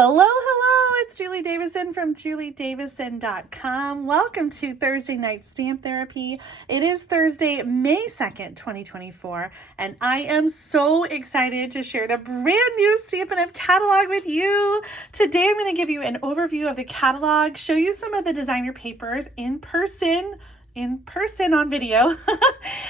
Hello, hello, it's Julie Davison from juliedavison.com. Welcome to Thursday Night Stamp Therapy. It is Thursday, May 2nd, 2024, and I am so excited to share the brand new Stampin' Up! Catalog with you. Today I'm going to give you an overview of the catalog, show you some of the designer papers in person on video,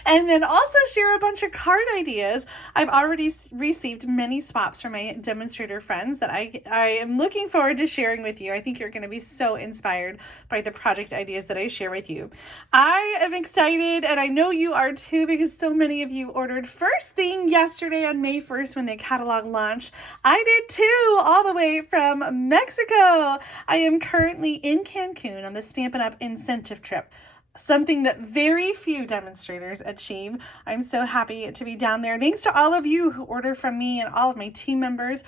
and then also share a bunch of card ideas. I've already received many swaps from my demonstrator friends that I am looking forward to sharing with you. I think you're going to be so inspired by the project ideas that I share with you. I am excited, and I know you are too, because so many of you ordered first thing yesterday on May 1st when the catalog launched. I did too, all the way from Mexico. I am currently in Cancun on the Stampin' Up! Incentive trip. Something that very few demonstrators achieve. I'm so happy to be down there. Thanks to all of you who order from me and all of my team members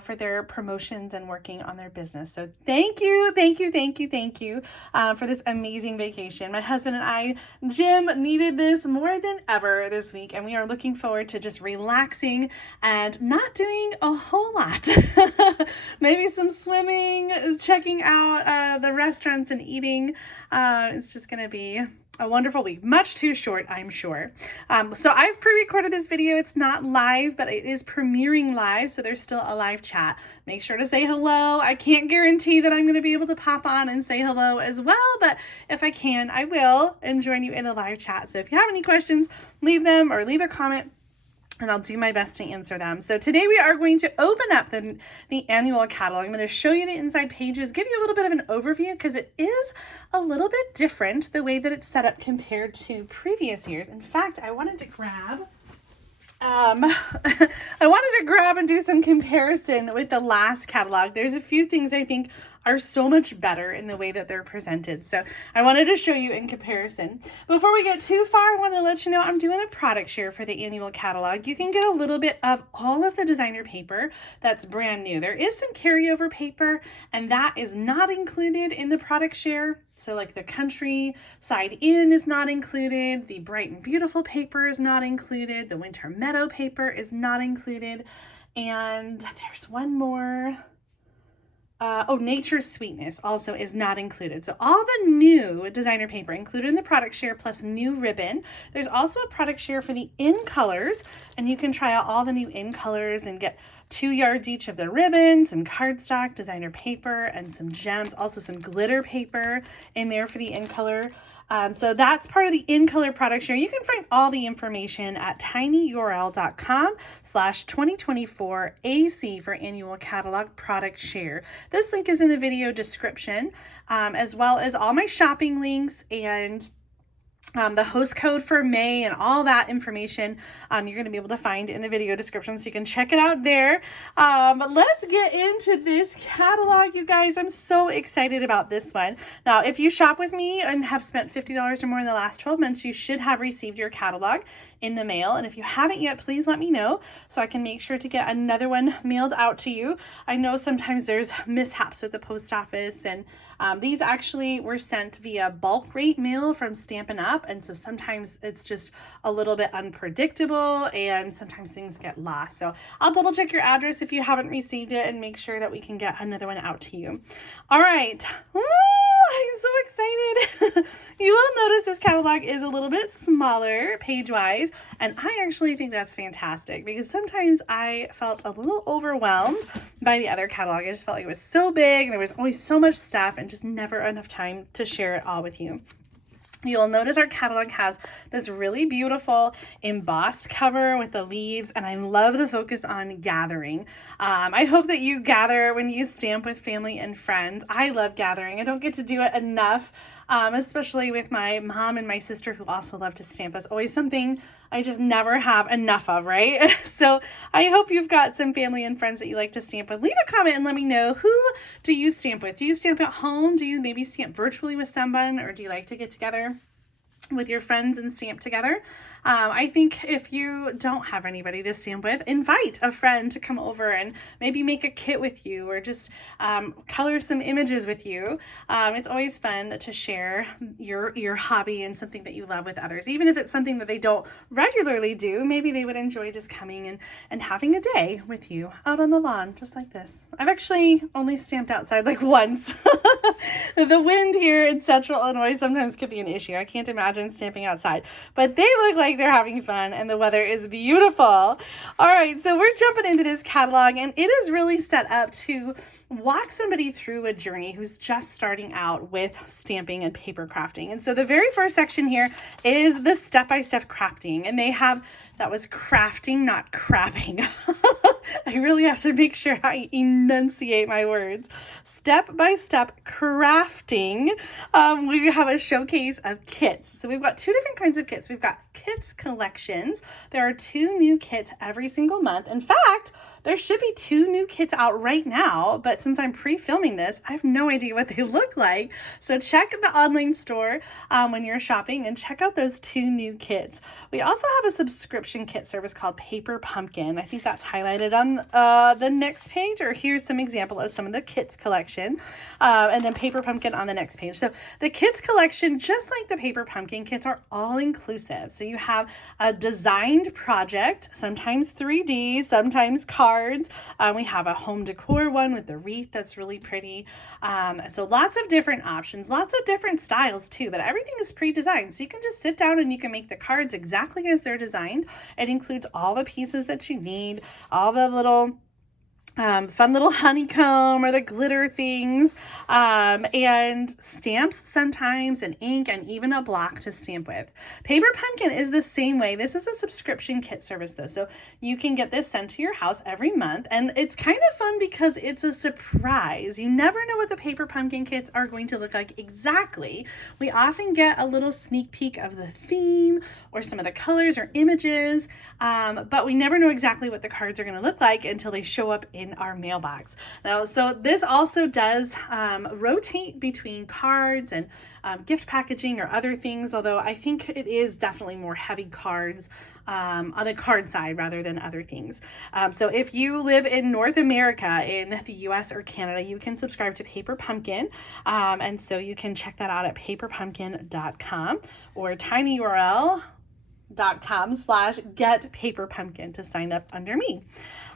for their promotions and working on their business. So thank you for this amazing vacation. My husband and I, Jim, needed this more than ever this week, and we are looking forward to just relaxing and not doing a whole lot. Maybe some swimming, checking out the restaurants and eating. It's just going to be a wonderful week. Much too short, I'm sure. So I've pre-recorded this video. It's not live, but it is premiering live, so there's still a live chat. Make sure to say hello. I can't guarantee that I'm going to be able to pop on and say hello as well, but if I can, I will, and join you in the live chat. So if you have any questions, leave them or leave a comment, and I'll do my best to answer them. So today we are going to open up the annual catalog. I'm going to show you the inside pages, give you a little bit of an overview, because it is a little bit different the way that it's set up compared to previous years. In fact, I wanted to grab and do some comparison with the last catalog. There's a few things I think are so much better in the way that they're presented. So I wanted to show you in comparison. Before we get too far, I want to let you know I'm doing a product share for the annual catalog. You can get a little bit of all of the designer paper that's brand new. There is some carryover paper, and that is not included in the product share. So like the country side in is not included. The bright and beautiful paper is not included. The winter meadow paper is not included. And there's one more. Nature's Sweetness also is not included. So all the new designer paper included in the product share plus new ribbon. There's also a product share for the in colors, and you can try out all the new in colors and get 2 yards each of the ribbon, some cardstock designer paper, and some gems, also some glitter paper in there for the in color. So that's part of the in color product share. You can find all the information at tinyurl.com/2024AC for annual catalog product share. This link is in the video description, as well as all my shopping links and the host code for May and all that information you're going to be able to find in the video description, so you can check it out there. But let's get into this catalog, you guys. I'm so excited about this one. Now, if you shop with me and have spent $50 or more in the last 12 months, you should have received your catalog in the mail. And if you haven't yet, please let me know so I can make sure to get another one mailed out to you. I know sometimes there's mishaps with the post office, and these actually were sent via bulk rate mail from Stampin' Up! And so sometimes it's just a little bit unpredictable, and sometimes things get lost. So I'll double check your address if you haven't received it and make sure that we can get another one out to you. All right. Woo, I'm so excited. You will notice this catalog is a little bit smaller page-wise, and I actually think that's fantastic, because sometimes I felt a little overwhelmed by the other catalog. I just felt like it was so big and there was always so much stuff and just never enough time to share it all with you. You'll notice our catalog has this really beautiful embossed cover with the leaves, and I love the focus on gathering. I hope that you gather when you stamp with family and friends. I love gathering. I don't get to do it enough, especially with my mom and my sister, who also love to stamp. It's always something I just never have enough of, right? So I hope you've got some family and friends that you like to stamp with. Leave a comment and let me know, who do you stamp with? Do you stamp at home? Do you maybe stamp virtually with someone? Or do you like to get together with your friends and stamp together? I think if you don't have anybody to stamp with, invite a friend to come over and maybe make a kit with you, or just color some images with you. It's always fun to share your hobby and something that you love with others, even if it's something that they don't regularly do. Maybe they would enjoy just coming and having a day with you out on the lawn, just like this. I've actually only stamped outside like once. The wind here in central Illinois sometimes could be an issue. I can't imagine stamping outside, but they look like they're having fun and the weather is beautiful. All right, so we're jumping into this catalog, and it is really set up to walk somebody through a journey who's just starting out with stamping and paper crafting. And so the very first section here is the step-by-step crafting, and they have, that was crafting, not crapping. I really have to make sure I enunciate my words. Step-by-step crafting. We have a showcase of kits. So we've got two different kinds of kits. We've got kits collections. There are 2 new kits every single month. In fact, there should be 2 new kits out right now, but since I'm pre-filming this, I have no idea what they look like. So check the online store when you're shopping and check out those 2 new kits. We also have a subscription kit service called Paper Pumpkin. I think that's highlighted on the next page, or here's some example of some of the kits collection, and then Paper Pumpkin on the next page. So the kits collection, just like the Paper Pumpkin kits, are all inclusive. So you have a designed project, sometimes 3D, sometimes cards. We have a home decor one with the wreath that's really pretty. So lots of different options, lots of different styles too, but everything is pre-designed. So you can just sit down and you can make the cards exactly as they're designed. It includes all the pieces that you need, all the little fun little honeycomb or the glitter things, and stamps sometimes, and ink, and even a block to stamp with. Paper Pumpkin is the same way. This is a subscription kit service though, so you can get this sent to your house every month, and it's kind of fun because it's a surprise. You never know what the Paper Pumpkin kits are going to look like exactly. We often get a little sneak peek of the theme or some of the colors or images, but we never know exactly what the cards are going to look like until they show up in our mailbox. Now, so this also does rotate between cards and gift packaging or other things, although I think it is definitely more heavy cards on the card side rather than other things. So if you live in North America, in the US or Canada, you can subscribe to Paper Pumpkin, and so you can check that out at paperpumpkin.com or tinyurl.com/getpaperpumpkin to sign up under me.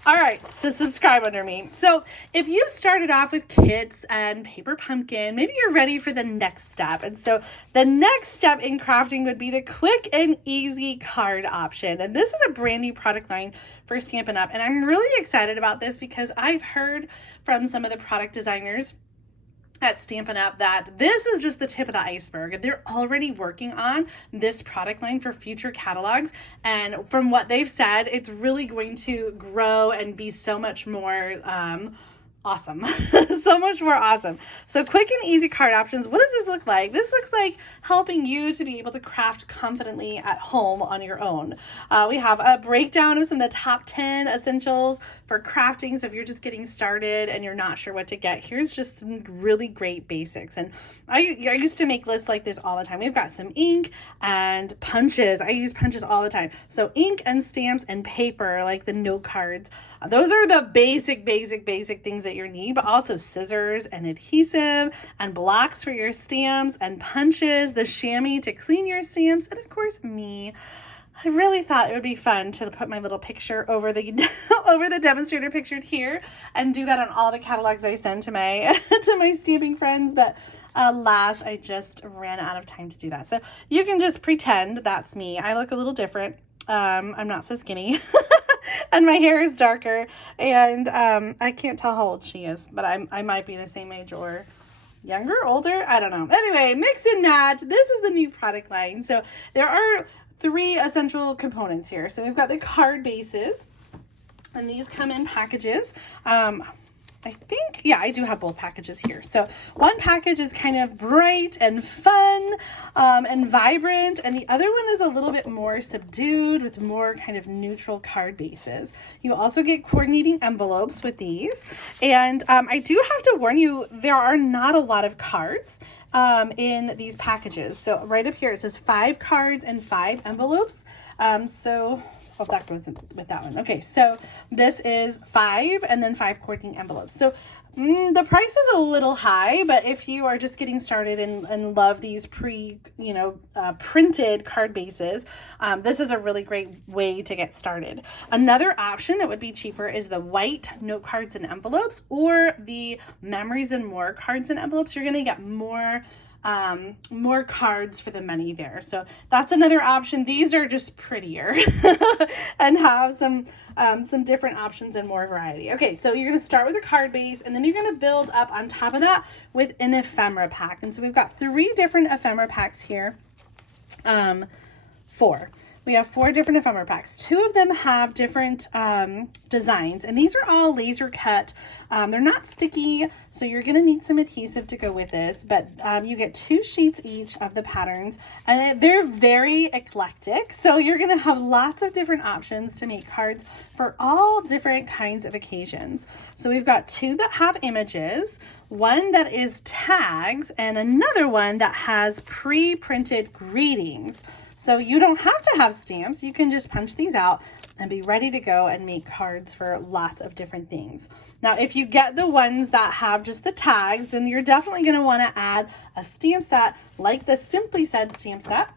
All right, so subscribe under me. So if you've started off with kits and Paper Pumpkin, maybe you're ready for the next step. And so the next step in crafting would be the quick and easy card option. And this is a brand new product line for Stampin' Up. And I'm really excited about this because I've heard from some of the product designers at Stampin' Up that this is just the tip of the iceberg. They're already working on this product line for future catalogs, and from what they've said, it's really going to grow and be so much more awesome. So much more awesome. So quick and easy card options. What does this look like? This looks like helping you to be able to craft confidently at home on your own. We have a breakdown of some of the top 10 essentials for crafting. So if you're just getting started and you're not sure what to get, here's just some really great basics. And I used to make lists like this all the time. We've got some ink and punches. I use punches all the time. So ink and stamps and paper, like the note cards. Those are the basic things that you need, but also scissors and adhesive and blocks for your stamps and punches, the chamois to clean your stamps, and of course me. I really thought it would be fun to put my little picture over the over the demonstrator pictured here and do that on all the catalogs I send to my to my stamping friends, but alas, I just ran out of time to do that. So you can just pretend that's me. I look a little different. I'm not so skinny. And my hair is darker, and I can't tell how old she is, but I might be the same age or younger, older, I don't know. Anyway, mix and match. This is the new product line. So there are 3 essential components here. So we've got the card bases, and these come in packages. I think, yeah, I do have both packages here. So one package is kind of bright and fun and vibrant, and the other one is a little bit more subdued with more kind of neutral card bases. You also get coordinating envelopes with these. And I do have to warn you, there are not a lot of cards, in these packages. So right up here, it says 5 cards and 5 envelopes. Oh, that goes with that one. Okay, so this is 5 and then 5 coordinating envelopes. So the price is a little high, but if you are just getting started and love these printed card bases, this is a really great way to get started. Another option that would be cheaper is the white note cards and envelopes, or the Memories and More cards and envelopes. You're going to get more cards for the money there. So that's another option. These are just prettier and have some different options and more variety. Okay, so you're going to start with a card base, and then you're going to build up on top of that with an ephemera pack. And so we've got 3 different ephemera packs here. 4. We have 4 different ephemera packs. 2 of them have different designs, and these are all laser cut. They're not sticky, so you're going to need some adhesive to go with this, but you get 2 sheets each of the patterns, and they're very eclectic, so you're going to have lots of different options to make cards for all different kinds of occasions. So we've got 2 that have images, 1 that is tags, and another one that has pre-printed greetings. So you don't have to have stamps. You can just punch these out and be ready to go and make cards for lots of different things. Now, if you get the ones that have just the tags, then you're definitely going to want to add a stamp set like the Simply Said stamp set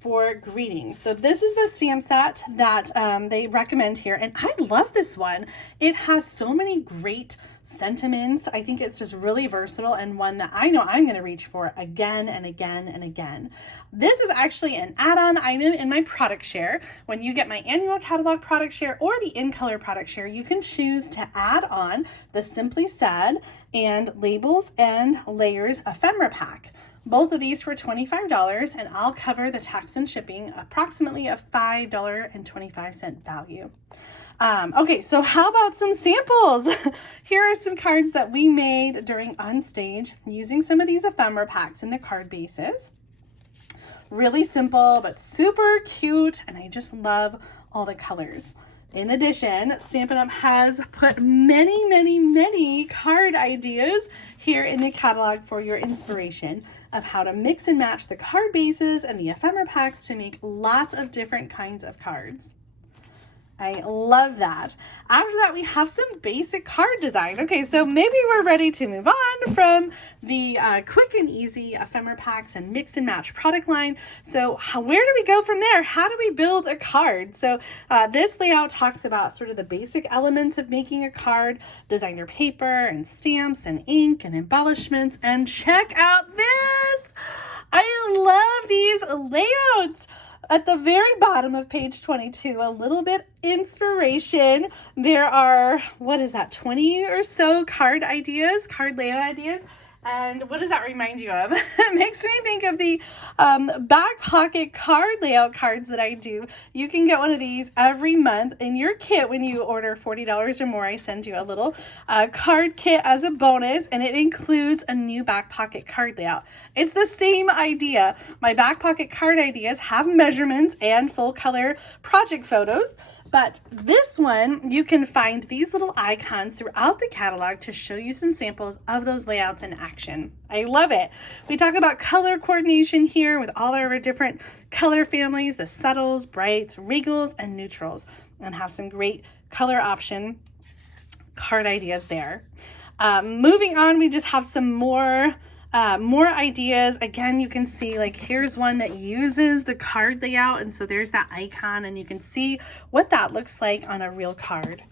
for greetings. So this is the stamp set that they recommend here, and I love this one. It has so many great sentiments. I think it's just really versatile, and one that I know I'm going to reach for again and again and again. This is actually an add-on item in my product share. When you get my annual catalog product share or the in color product share, you can choose to add on the Simply Said and Labels and Layers ephemera pack. Both of these for $25, and I'll cover the tax and shipping, approximately a $5.25 value. Okay, so how about some samples? Here are some cards that we made during Unstage using some of these ephemera packs in the card bases. Really simple, but super cute, and I just love all the colors. In addition, Stampin' Up! Has put many card ideas here in the catalog for your inspiration of how to mix and match the card bases and the ephemera packs to make lots of different kinds of cards. I love that. After that, we have some basic card design. Okay, so maybe we're ready to move on from the quick and easy ephemera packs and mix and match product line. So where do we go from there? How do we build a card? So this layout talks about sort of the basic elements of making a card, designer paper and stamps and ink and embellishments. And check out this. I love these layouts. At the very bottom of page 22, a little bit inspiration. There are, 20 or so card layout ideas. And what does that remind you of? It makes me think of the back pocket card layout cards that I do. You can get one of these every month in your kit. When you order $40 or more, I send you a little card kit as a bonus, and it includes a new back pocket card layout. It's the same idea. My back pocket card ideas have measurements and full color project photos. But this one, you can find these little icons throughout the catalog to show you some samples of those layouts in action. I love it. We talk about color coordination here with all our different color families, the subtles, brights, regals, and neutrals, and have some great color option card ideas there. Moving on, we just have some more ideas. Again, you can see, like, here's one that uses the card layout, and so there's that icon, and you can see what that looks like on a real card.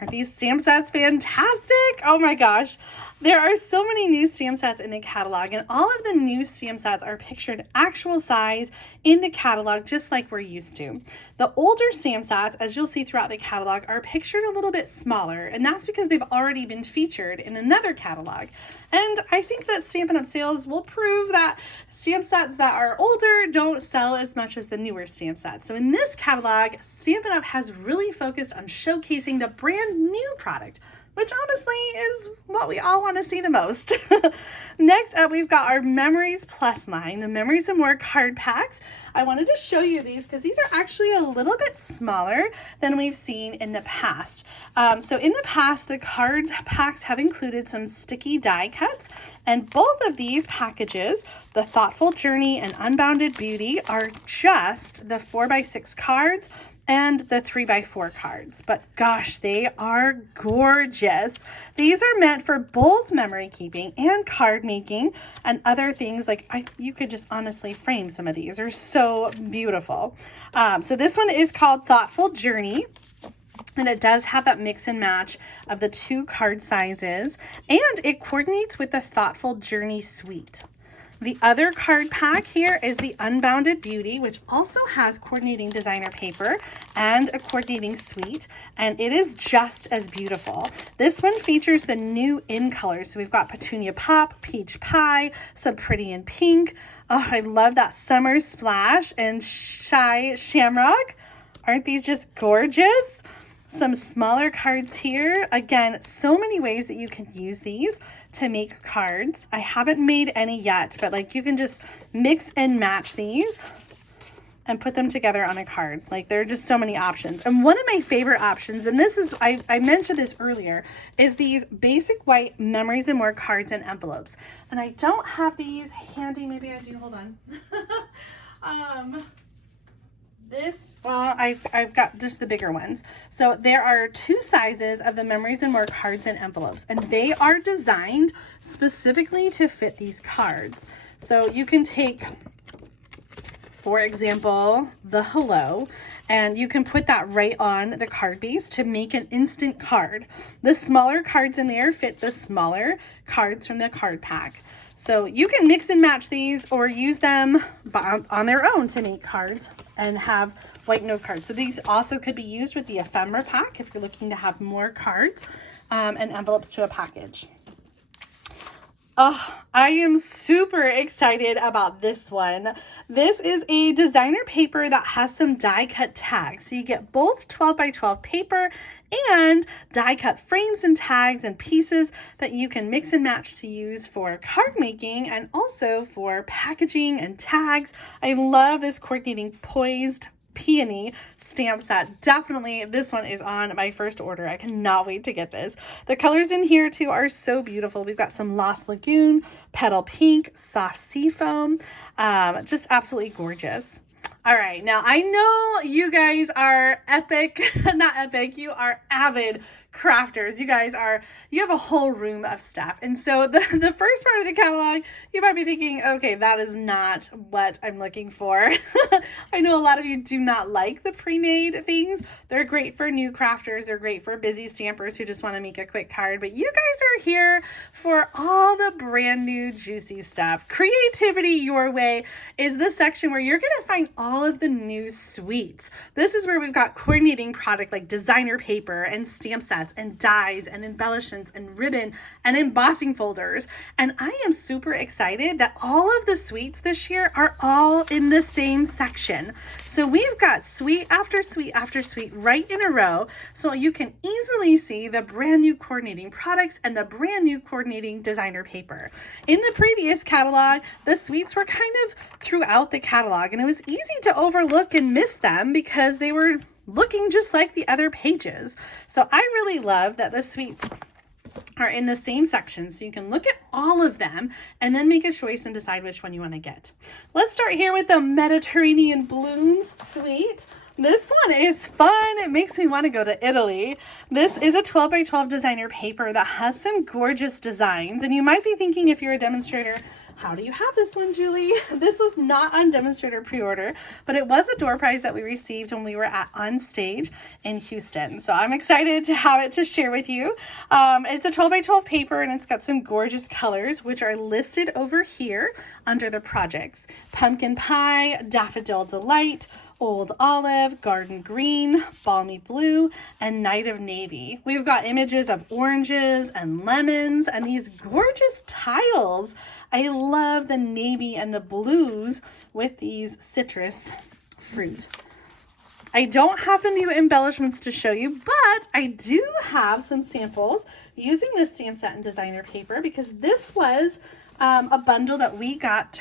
Aren't these stamp sets fantastic? Oh my gosh. There are so many new stamp sets in the catalog, and all of the new stamp sets are pictured actual size in the catalog, just like we're used to. The older stamp sets, as you'll see throughout the catalog, are pictured a little bit smaller, and that's because they've already been featured in another catalog. And I think that Stampin' Up! Sales will prove that stamp sets that are older don't sell as much as the newer stamp sets. So in this catalog, Stampin' Up! Has really focused on showcasing the brand new product, which honestly is what we all want want to see the most. Next up, we've got our Memories Plus line, the Memories and More card packs. I wanted to show you these because these are actually a little bit smaller than we've seen in the past. So in the past, the card packs have included some sticky die cuts, and both of these packages, the Thoughtful Journey and Unbounded Beauty, are just the 4x6 cards and the 3x4 cards. But gosh, they are gorgeous. These are meant for both memory keeping and card making and other things. Like you could just honestly frame some of these. They're so beautiful. So this one is called Thoughtful Journey. And it does have that mix and match of the 2 card sizes, and it coordinates with the Thoughtful Journey suite. The other card pack here is the Unbounded Beauty, which also has coordinating designer paper and a coordinating suite, and it is just as beautiful. This one features the new in colors. So we've got Petunia Pop, Peach Pie, some Pretty in Pink. Oh, I love that Summer Splash and Shy Shamrock. Aren't these just gorgeous? Some smaller cards here. Again, so many ways that you can use these to make cards. I haven't made any yet, but like you can just mix and match these and put them together on a card. Like there are just so many options. And one of my favorite options, and this is, I mentioned this earlier, is these basic white Memories and More cards and envelopes. And I don't have these handy. Maybe I do. Hold on. Well, I've got just the bigger ones. So there are 2 sizes of the Memories and More cards and envelopes, and they are designed specifically to fit these cards. So you can take, for example, the hello, and you can put that right on the card base to make an instant card. The smaller cards in there fit the smaller cards from the card pack. So you can mix and match these or use them on their own to make cards and have white note cards. So these also could be used with the ephemera pack if you're looking to have more cards and envelopes to a package. Oh, I am super excited about this one. This is a designer paper that has some die cut tags. So you get both 12x12 paper and die cut frames and tags and pieces that you can mix and match to use for card making and also for packaging and tags. I love this coordinating poised peony stamp set. Definitely this one is on my first order. I cannot wait to get this. The colors in here too are so beautiful. We've got some Lost Lagoon, Petal Pink, Soft Seafoam, just absolutely gorgeous. All right, now I know you guys are epic, not epic, you are avid crafters. You have a whole room of stuff. And so the first part of the catalog, you might be thinking, okay, that is not what I'm looking for. I know a lot of you do not like the pre-made things. They're great for new crafters. They're great for busy stampers who just want to make a quick card. But you guys are here for all the brand new juicy stuff. Creativity Your Way is the section where you're going to find all of the new sweets. This is where we've got coordinating product like designer paper and stamp sets and dies and embellishments and ribbon and embossing folders. And I am super excited that all of the sweets this year are all in the same section. So we've got suite after suite after suite right in a row. So you can easily see the brand new coordinating products and the brand new coordinating designer paper. In the previous catalog, the suites were kind of throughout the catalog, and it was easy to overlook and miss them because they were looking just like the other pages. So I really love that the suites are in the same section, so you can look at all of them and then make a choice and decide which one you want to get. Let's start here with the Mediterranean Blooms suite. This one is fun. It makes me want to go to Italy. This is a 12x12 designer paper that has some gorgeous designs, and you might be thinking, if you're a demonstrator, how do you have this one, Julie? This was not on demonstrator pre-order, but it was a door prize that we received when we were on stage in Houston. So I'm excited to have it to share with you. It's a 12x12 paper, and it's got some gorgeous colors, which are listed over here under the projects. Pumpkin Pie, Daffodil Delight, Old Olive, Garden Green, Balmy Blue, and Night of Navy. We've got images of oranges and lemons and these gorgeous tiles. I love the navy and the blues with these citrus fruit. I don't have the new embellishments to show you, but I do have some samples using this stamp set and designer paper, because this was a bundle that we got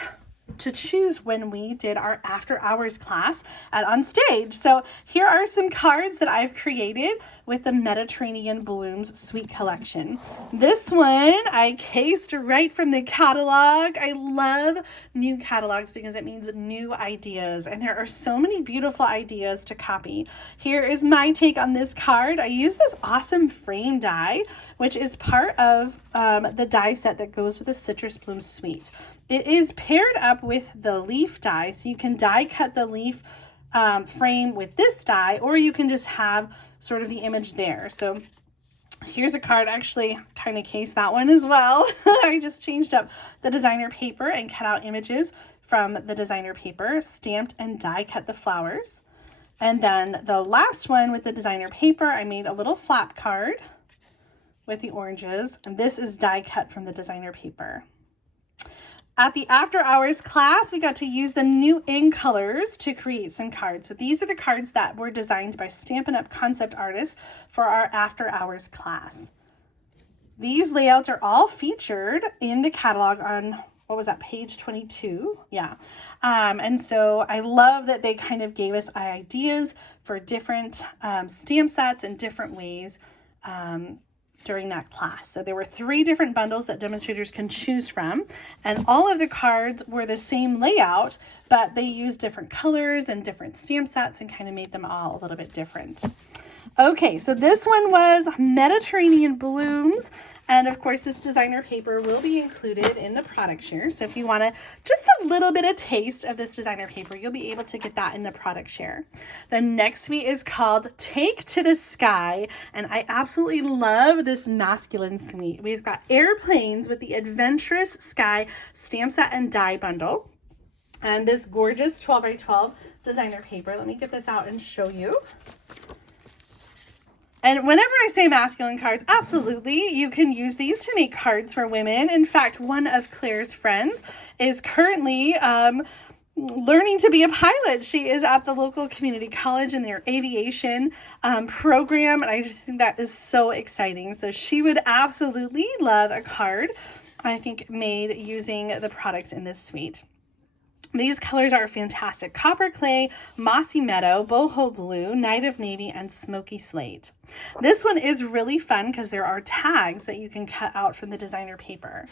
to choose when we did our after hours class at On Stage. So here are some cards that I've created with the Mediterranean Blooms Sweet Collection. This one I cased right from the catalog. I love new catalogs because it means new ideas, and there are so many beautiful ideas to copy. Here is my take on this card. I use this awesome frame die, which is part of the die set that goes with the Citrus Bloom Suite. It is paired up with the leaf die, so you can die cut the leaf frame with this die, or you can just have sort of the image there. So here's a card. Actually kind of cased that one as well. I just changed up the designer paper and cut out images from the designer paper, stamped and die cut the flowers. And then the last one with the designer paper, I made a little flap card with the oranges, and this is die cut from the designer paper. At the after hours class, we got to use the new ink colors to create some cards. So these are the cards that were designed by Stampin' Up concept artists for our after hours class. These layouts are all featured in the catalog on, what was that, page 22? Yeah. And so I love that they kind of gave us ideas for different stamp sets and different ways during that class. So there were 3 different bundles that demonstrators can choose from, and all of the cards were the same layout, but they used different colors and different stamp sets and kind of made them all a little bit different. Okay, so this one was Mediterranean Blooms, and of course this designer paper will be included in the product share. So if you want just a little bit of taste of this designer paper, you'll be able to get that in the product share. The next suite is called Take to the Sky, and I absolutely love this masculine suite. We've got airplanes with the Adventurous Sky stamp set and die bundle, and this gorgeous 12 by 12 designer paper. Let me get this out and show you. And whenever I say masculine cards, absolutely, you can use these to make cards for women. In fact, one of Claire's friends is currently learning to be a pilot. She is at the local community college in their aviation program, and I just think that is so exciting. So she would absolutely love a card, I think, made using the products in this suite. These colors are fantastic: Copper Clay, Mossy Meadow, Boho Blue, Night of Navy, and Smoky Slate. This one is really fun because there are tags that you can cut out from the designer paper.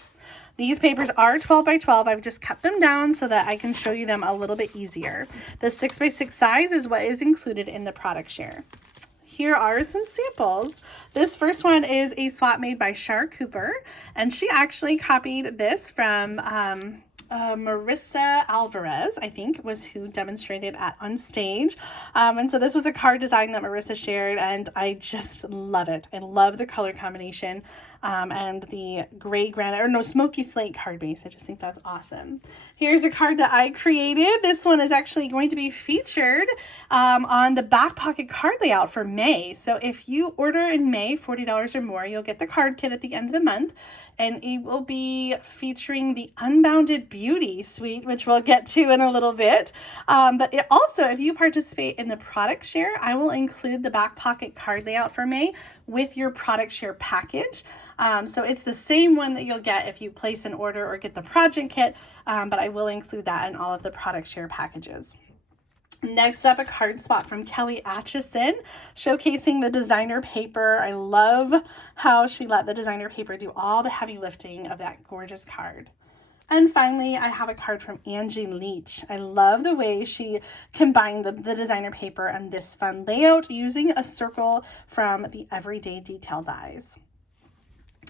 These papers are 12 by 12. I've just cut them down so that I can show you them a little bit easier. The 6 by 6 size is what is included in the product share. Here are some samples. This first one is a swap made by Shar Cooper, and she actually copied this from Marissa Alvarez, I think, was who demonstrated at On Stage. And so this was a card design that Marissa shared, and I just love it. I love the color combination and the gray granite, or no, smoky slate card base. I just think that's awesome. Here's a card that I created. This one is actually going to be featured on the back pocket card layout for May. So if you order in May, $40 or more, you'll get the card kit at the end of the month, and it will be featuring the Unbounded Beauty suite, which we'll get to in a little bit. But it also, if you participate in the product share, I will include the back pocket card layout for May with your product share package. So it's the same one that you'll get if you place an order or get the project kit, but I will include that in all of the product share packages. Next up, a card swap from Kelly Atchison, showcasing the designer paper. I love how she let the designer paper do all the heavy lifting of that gorgeous card. And finally, I have a card from Angie Leach. I love the way she combined the designer paper and this fun layout using a circle from the Everyday Detail dies.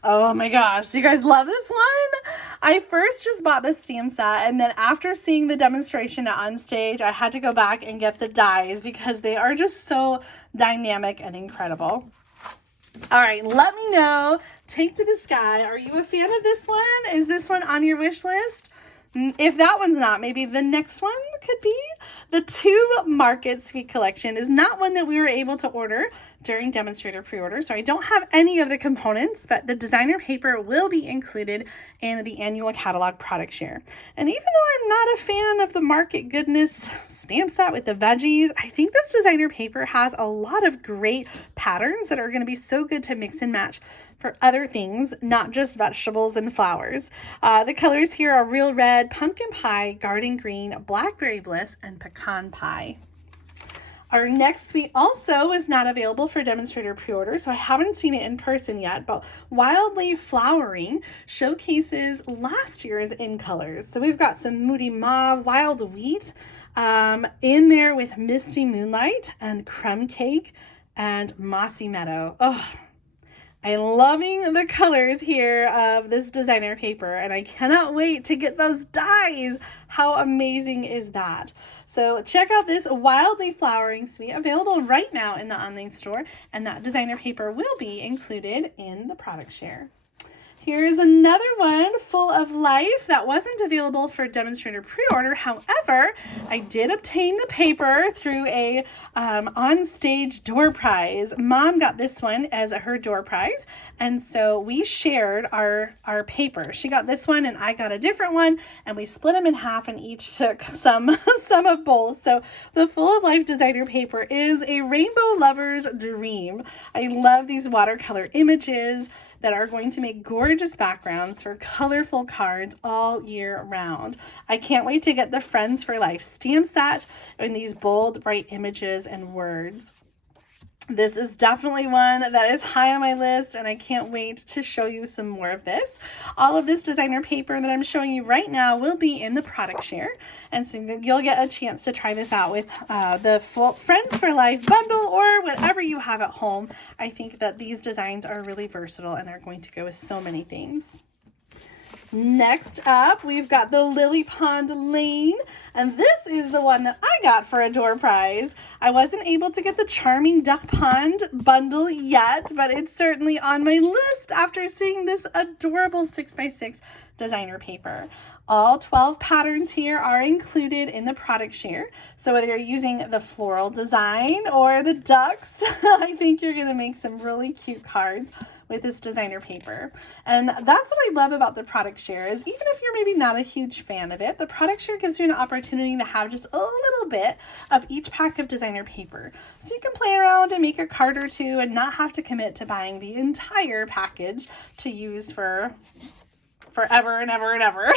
Oh my gosh, do you guys love this one? I first just bought the stamp set, and then after seeing the demonstration On Stage, I had to go back and get the dies because they are just so dynamic and incredible. All right, let me know. Take to the Sky. Are you a fan of this one? Is this one on your wish list? If that one's not, maybe the next one could be. The 2 Market Suite collection is not one that we were able to order during Demonstrator pre-order, so I don't have any of the components, but the designer paper will be included in the annual catalog product share. And even though I'm not a fan of the Market Goodness stamp set with the veggies, I think this designer paper has a lot of great patterns that are going to be so good to mix and match for other things, not just vegetables and flowers. The colors here are Real Red, Pumpkin Pie, Garden Green, Blackberry Bliss, and Pecan Pie. Our next suite also is not available for Demonstrator pre-order, so I haven't seen it in person yet, but Wildly Flowering showcases last year's in colors. So we've got some Moody Mauve, Wild Wheat in there with Misty Moonlight and Crumb Cake and Mossy Meadow. Oh, I'm loving the colors here of this designer paper, and I cannot wait to get those dies. How amazing is that? So check out this Wildly Flowering suite, available right now in the online store, and that designer paper will be included in the product share. Here's another one full of life that wasn't available for Demonstrator pre-order. However, I did obtain the paper through a on-stage door prize. Mom got this one as her door prize, and so we shared our paper. She got this one and I got a different one, and we split them in half and each took some of both. So the Full of Life designer paper is a rainbow lover's dream. I love these watercolor images that are going to make gorgeous backgrounds for colorful cards all year round. I can't wait to get the Friends for Life stamp set in these bold, bright images and words. This is definitely one that is high on my list, and I can't wait to show you some more of this. All of this designer paper that I'm showing you right now will be in the product share, and so you'll get a chance to try this out with the full Friends for Life bundle or whatever you have at home. I think that these designs are really versatile and are going to go with so many things. Next up, we've got the Lily Pond Lane, and this is the one that I got for a door prize. I wasn't able to get the Charming Duck Pond bundle yet, but it's certainly on my list after seeing this adorable 6x6 designer paper. All 12 patterns here are included in the product share. So whether you're using the floral design or the ducks, I think you're going to make some really cute cards with this designer paper. And that's what I love about the product share is even if you're maybe not a huge fan of it, the product share gives you an opportunity to have just a little bit of each pack of designer paper. So you can play around and make a card or two and not have to commit to buying the entire package to use for forever and ever and ever.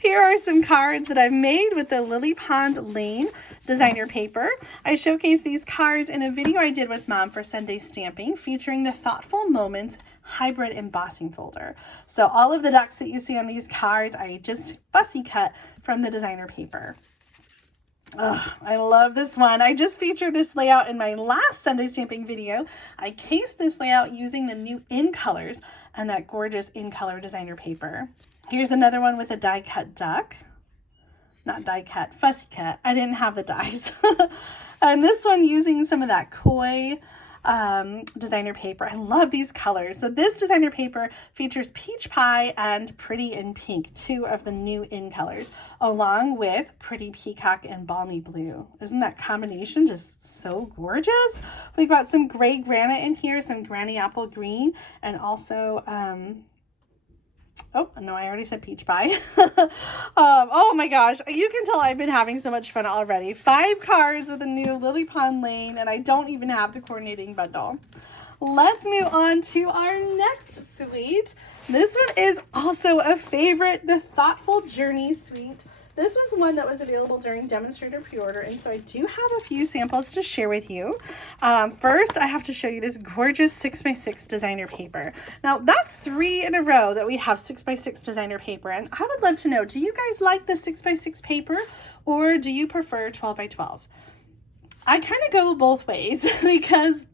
Here are some cards that I've made with the Lily Pond Lane designer paper. I showcased these cards in a video I did with Mom for Sunday Stamping featuring the Thoughtful Moments hybrid embossing folder. So all of the ducks that you see on these cards, I just fussy cut from the designer paper. Oh, I love this one. I just featured this layout in my last Sunday Stamping video. I cased this layout using the new in colors and that gorgeous in color designer paper. Here's another one with a die cut duck. Not die cut, fussy cut. I didn't have the dies. And this one using some of that koi designer paper. I love these colors. So this designer paper features Peach Pie and Pretty in Pink, 2 of the new in colors, along with Pretty Peacock and Balmy Blue. Isn't that combination just so gorgeous? We've got some gray granite in here, some Granny Apple Green, and also oh, no, I already said Peach Pie. Oh my gosh, you can tell I've been having so much fun already. 5 cards with a new Lily Pond Lane, and I don't even have the coordinating bundle. Let's move on to our next suite. This one is also a favorite, the Thoughtful Journey suite. This was one that was available during Demonstrator pre-order, and so I do have a few samples to share with you. First, I have to show you this gorgeous 6x6 designer paper. Now, that's 3 in a row that we have 6x6 designer paper, and I would love to know, do you guys like the 6x6 paper, or do you prefer 12x12? I kind of go both ways because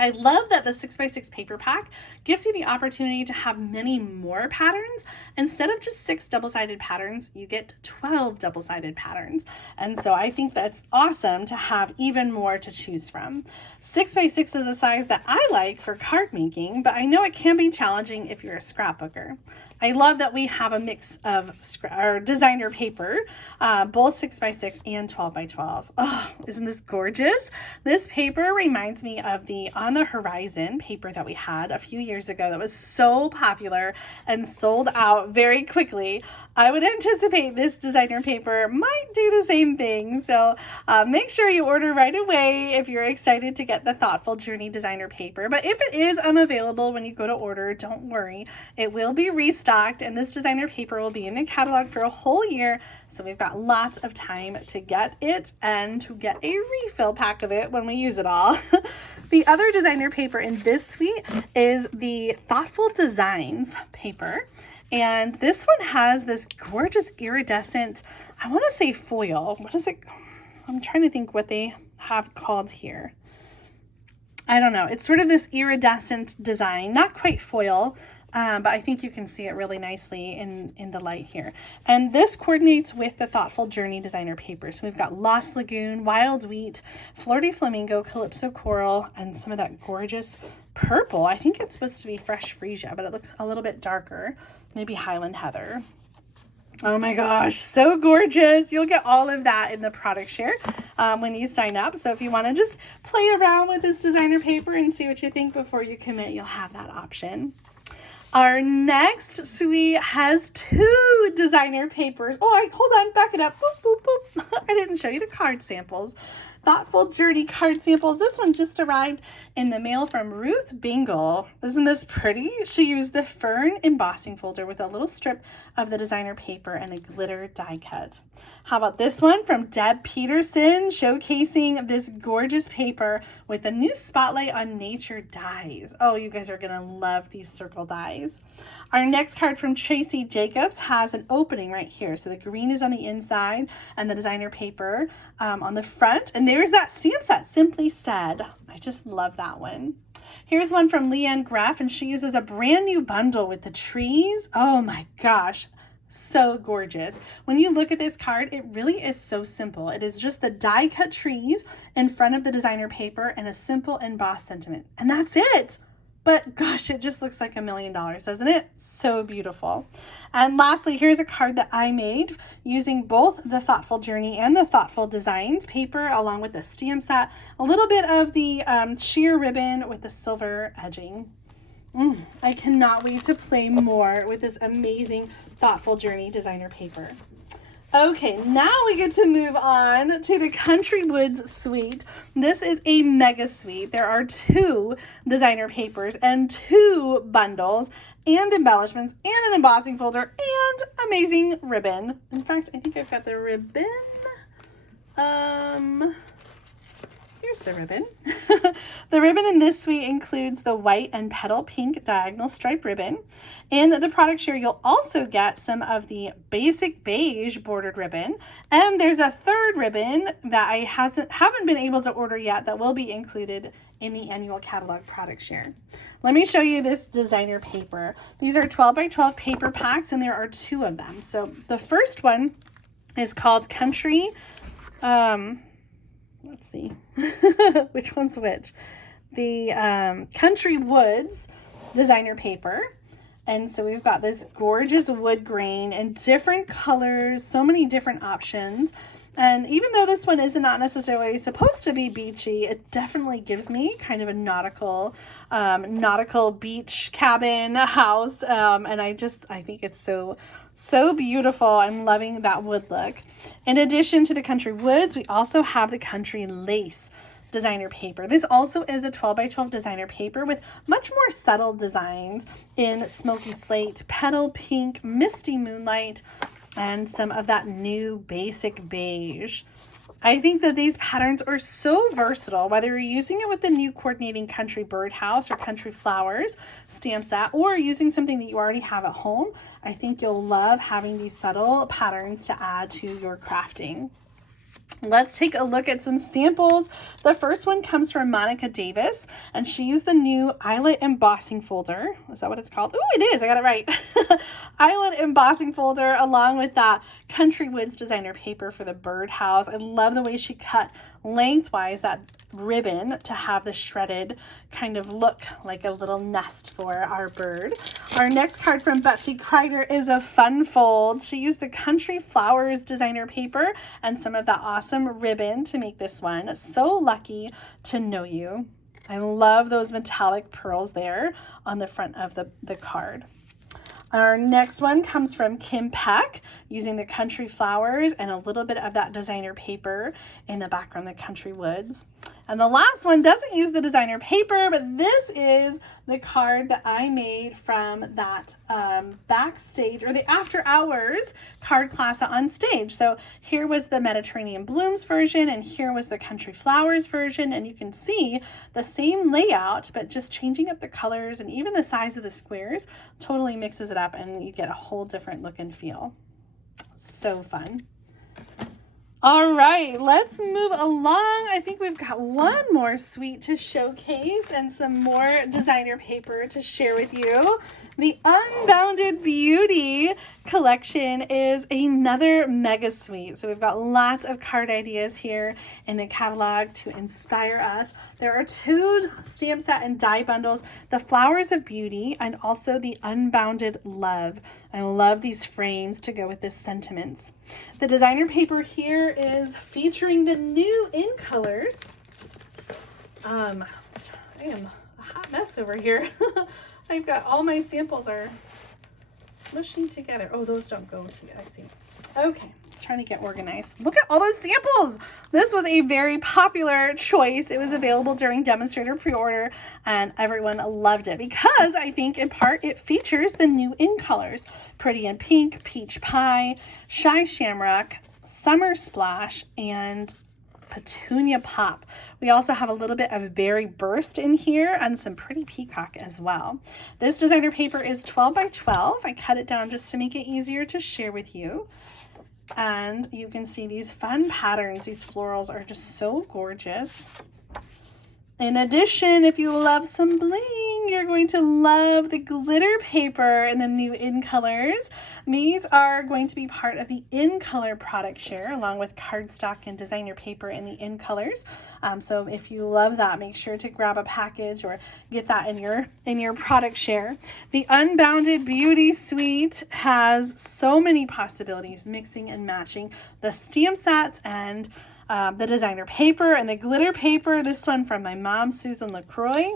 I love that the 6x6 paper pack gives you the opportunity to have many more patterns. Instead of just 6 double-sided patterns, you get 12 double-sided patterns. And so I think that's awesome to have even more to choose from. 6x6 is a size that I like for card making, but I know it can be challenging if you're a scrapbooker. I love that we have a mix of our designer paper, both 6x6 and 12x12. Oh, isn't this gorgeous? This paper reminds me of the On the Horizon paper that we had a few years ago that was so popular and sold out very quickly. I would anticipate this designer paper might do the same thing. So make sure you order right away if you're excited to get the Thoughtful Journey designer paper. But if it is unavailable when you go to order, don't worry. It will be restocked, and this designer paper will be in the catalog for a whole year. So we've got lots of time to get it and to get a refill pack of it when we use it all. The other designer paper in this suite is the Thoughtful Designs paper. And this one has this gorgeous iridescent, I want to say foil. What is it? I'm trying to think what they have called here. I don't know. It's sort of this iridescent design, not quite foil, but I think you can see it really nicely in the light here. And this coordinates with the Thoughtful Journey designer paper. So we've got Lost Lagoon, Wild Wheat, Flirty Flamingo, Calypso Coral, and some of that gorgeous purple. I think it's supposed to be Fresh Freesia, but it looks a little bit darker. Maybe Highland Heather. Oh my gosh, so gorgeous. You'll get all of that in the product share when you sign up. So if you want to just play around with this designer paper and see what you think before you commit, you'll have that option. Our next suite has 2 designer papers. Oh, hold on, back it up. Boop, boop, boop. I didn't show you the card samples. Thoughtful Journey card samples. This one just arrived in the mail from Ruth Bingle. Isn't this pretty? She used the fern embossing folder with a little strip of the designer paper and a glitter die cut. How about this one from Deb Peterson, showcasing this gorgeous paper with a new spotlight on nature dies. Oh, you guys are gonna love these circle dies. Our next card from Tracy Jacobs has an opening right here. So the green is on the inside and the designer paper on the front. And there's that stamp set, Simply Said. I just love that one. Here's one from Leanne Greff, and she uses a brand new bundle with the trees. Oh my gosh. So gorgeous. When you look at this card, it really is so simple. It is just the die cut trees in front of the designer paper and a simple embossed sentiment. And that's it. But gosh, it just looks like $1 million, doesn't it? So beautiful. And lastly, here's a card that I made using both the Thoughtful Journey and the Thoughtful Designs paper, along with the stamp set, a little bit of the sheer ribbon with the silver edging. I cannot wait to play more with this amazing Thoughtful Journey designer paper. Okay, now we get to move on to the Country Woods suite. This is a mega suite. There are 2 designer papers and 2 bundles and embellishments and an embossing folder and amazing ribbon. In fact, I think I've got the ribbon. Here's the ribbon. The ribbon in this suite includes the white and petal pink diagonal stripe ribbon. In the product share, you'll also get some of the basic beige bordered ribbon. And there's a 3rd ribbon that I haven't been able to order yet that will be included in the annual catalog product share. Let me show you this designer paper. These are 12x12 paper packs, and there are 2 of them. So the first one is called Country, let's see, which one's which? The Country Woods designer paper. And so we've got this gorgeous wood grain and different colors, so many different options. And even though this one is not necessarily supposed to be beachy, it definitely gives me kind of a nautical beach cabin house. And I think it's so beautiful. I'm loving that wood look. In addition to the Country Woods, we also have the Country Lace designer paper. This also is a 12x12 designer paper with much more subtle designs in smoky slate, petal pink, misty moonlight, and some of that new basic beige. I think that these patterns are so versatile, whether you're using it with the new coordinating Country Birdhouse or Country Flowers stamp set, or using something that you already have at home. I think you'll love having these subtle patterns to add to your crafting. Let's take a look at some samples. The first one comes from Monica Davis, and she used the new Eyelet embossing folder. Is that what it's called? Oh, it is. I got it right. Eyelet embossing folder, along with that Country Woods designer paper for the birdhouse. I love the way she cut lengthwise that ribbon to have the shredded kind of look like a little nest for our bird. Our next card from Betsy Kreider is a fun fold. She used the Country Flowers designer paper and some of that awesome ribbon to make this one. So lucky to know you. I love those metallic pearls there on the front of the card. Our next one comes from Kim Peck, using the Country Flowers and a little bit of that designer paper in the background, the Country Woods. And the last one doesn't use the designer paper, but this is the card that I made from that backstage or the after hours card class on stage. So here was the Mediterranean Blooms version and here was the Country Flowers version. And you can see the same layout, but just changing up the colors and even the size of the squares totally mixes it up and you get a whole different look and feel. So fun. All right, let's move along. I think we've got one more suite to showcase and some more designer paper to share with you. The Unbounded Beauty collection is another mega suite. So we've got lots of card ideas here in the catalog to inspire us. There are 2 stamp set and die bundles, the Flowers of Beauty and also the Unbounded Love. I love these frames to go with this sentiments. The designer paper here is featuring the new in colors. I am a hot mess over here. I've got all my samples are smushing together. Oh, those don't go together. I see. Okay, trying to get organized. Look at all those samples. This was a very popular choice. It was available during Demonstrator pre-order and everyone loved it because I think in part it features the new in colors. Pretty in Pink, Peach Pie, Shy Shamrock, Summer Splash, and Petunia Pop. We also have a little bit of Berry Burst in here and some pretty peacock as well. This designer paper is 12 by 12. I cut it down just to make it easier to share with you. And you can see these fun patterns. These florals are just so gorgeous. In addition, if you love some bling, you're going to love the glitter paper and the new in colors. These are going to be part of the in color product share along with cardstock and designer paper and the in colors. So if you love that, make sure to grab a package or get that in your product share. The Unbounded Beauty Suite has so many possibilities, mixing and matching the stamp sets and the designer paper and the glitter paper. This one from my mom, Susan LaCroix.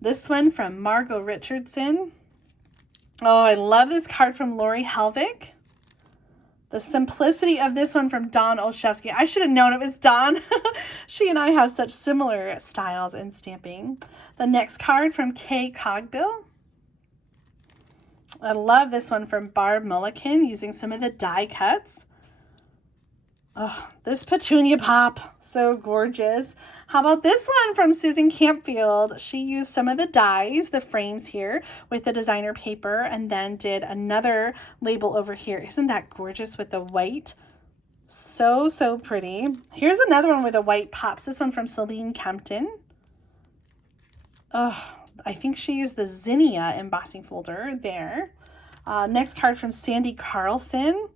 This one from Margot Richardson. Oh, I love this card from Lori Helvig. The simplicity of this one from Dawn Olszewski. I should have known it was Dawn. She and I have such similar styles in stamping. The next card from Kay Cogbill. I love this one from Barb Mulliken using some of the die cuts. Oh, this Petunia Pop, so gorgeous. How about this one from Susan Campfield? She used some of the dies, the frames here, with the designer paper and then did another label over here. Isn't that gorgeous with the white? So, so pretty. Here's another one with the white pops. This one from Celine Kempton. Oh, I think she used the Zinnia embossing folder there. Next card from Sandy Carlson.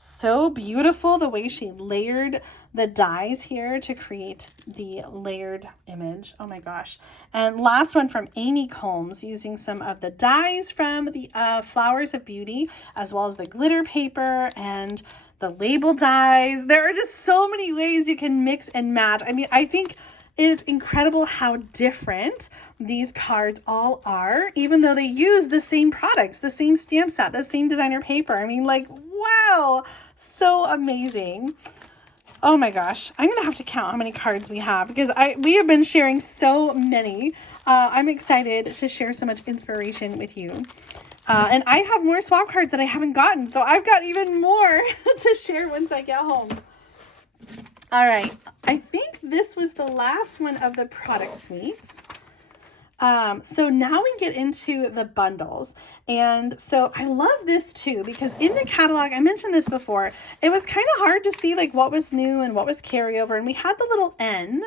So beautiful the way she layered the dies here to create the layered image. Oh my gosh. And last one from Amy Combs using some of the dies from the Flowers of Beauty as well as the glitter paper and the label dies. There are just so many ways you can mix and match. I mean, I think it's incredible how different these cards all are, even though they use the same products, the same stamp set, the same designer paper. I mean, like, wow, so amazing. Oh my gosh, I'm gonna have to count how many cards we have because we have been sharing so many. I'm excited to share so much inspiration with you. And I have more swap cards that I haven't gotten, so I've got even more to share once I get home. All right, I think this was the last one of the product suites. So now we get into the bundles. And so I love this too, because in the catalog, I mentioned this before, it was kind of hard to see like what was new and what was carryover. And we had the little N.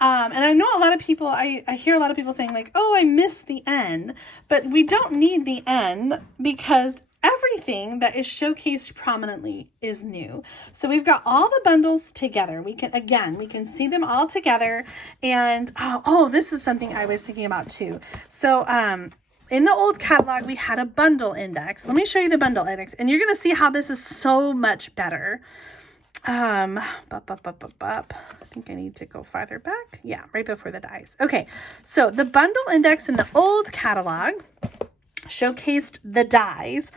And I know a lot of people, I hear a lot of people saying like, oh, I missed the N, but we don't need the N because every anything that is showcased prominently is new. So we've got all the bundles together. We can see them all together. And this is something I was thinking about too. So in the old catalog, we had a bundle index. Let me show you the bundle index, and you're going to see how this is so much better. I think I need to go farther back. Yeah, right before the dies. Okay, so the bundle index in the old catalog showcased the dies,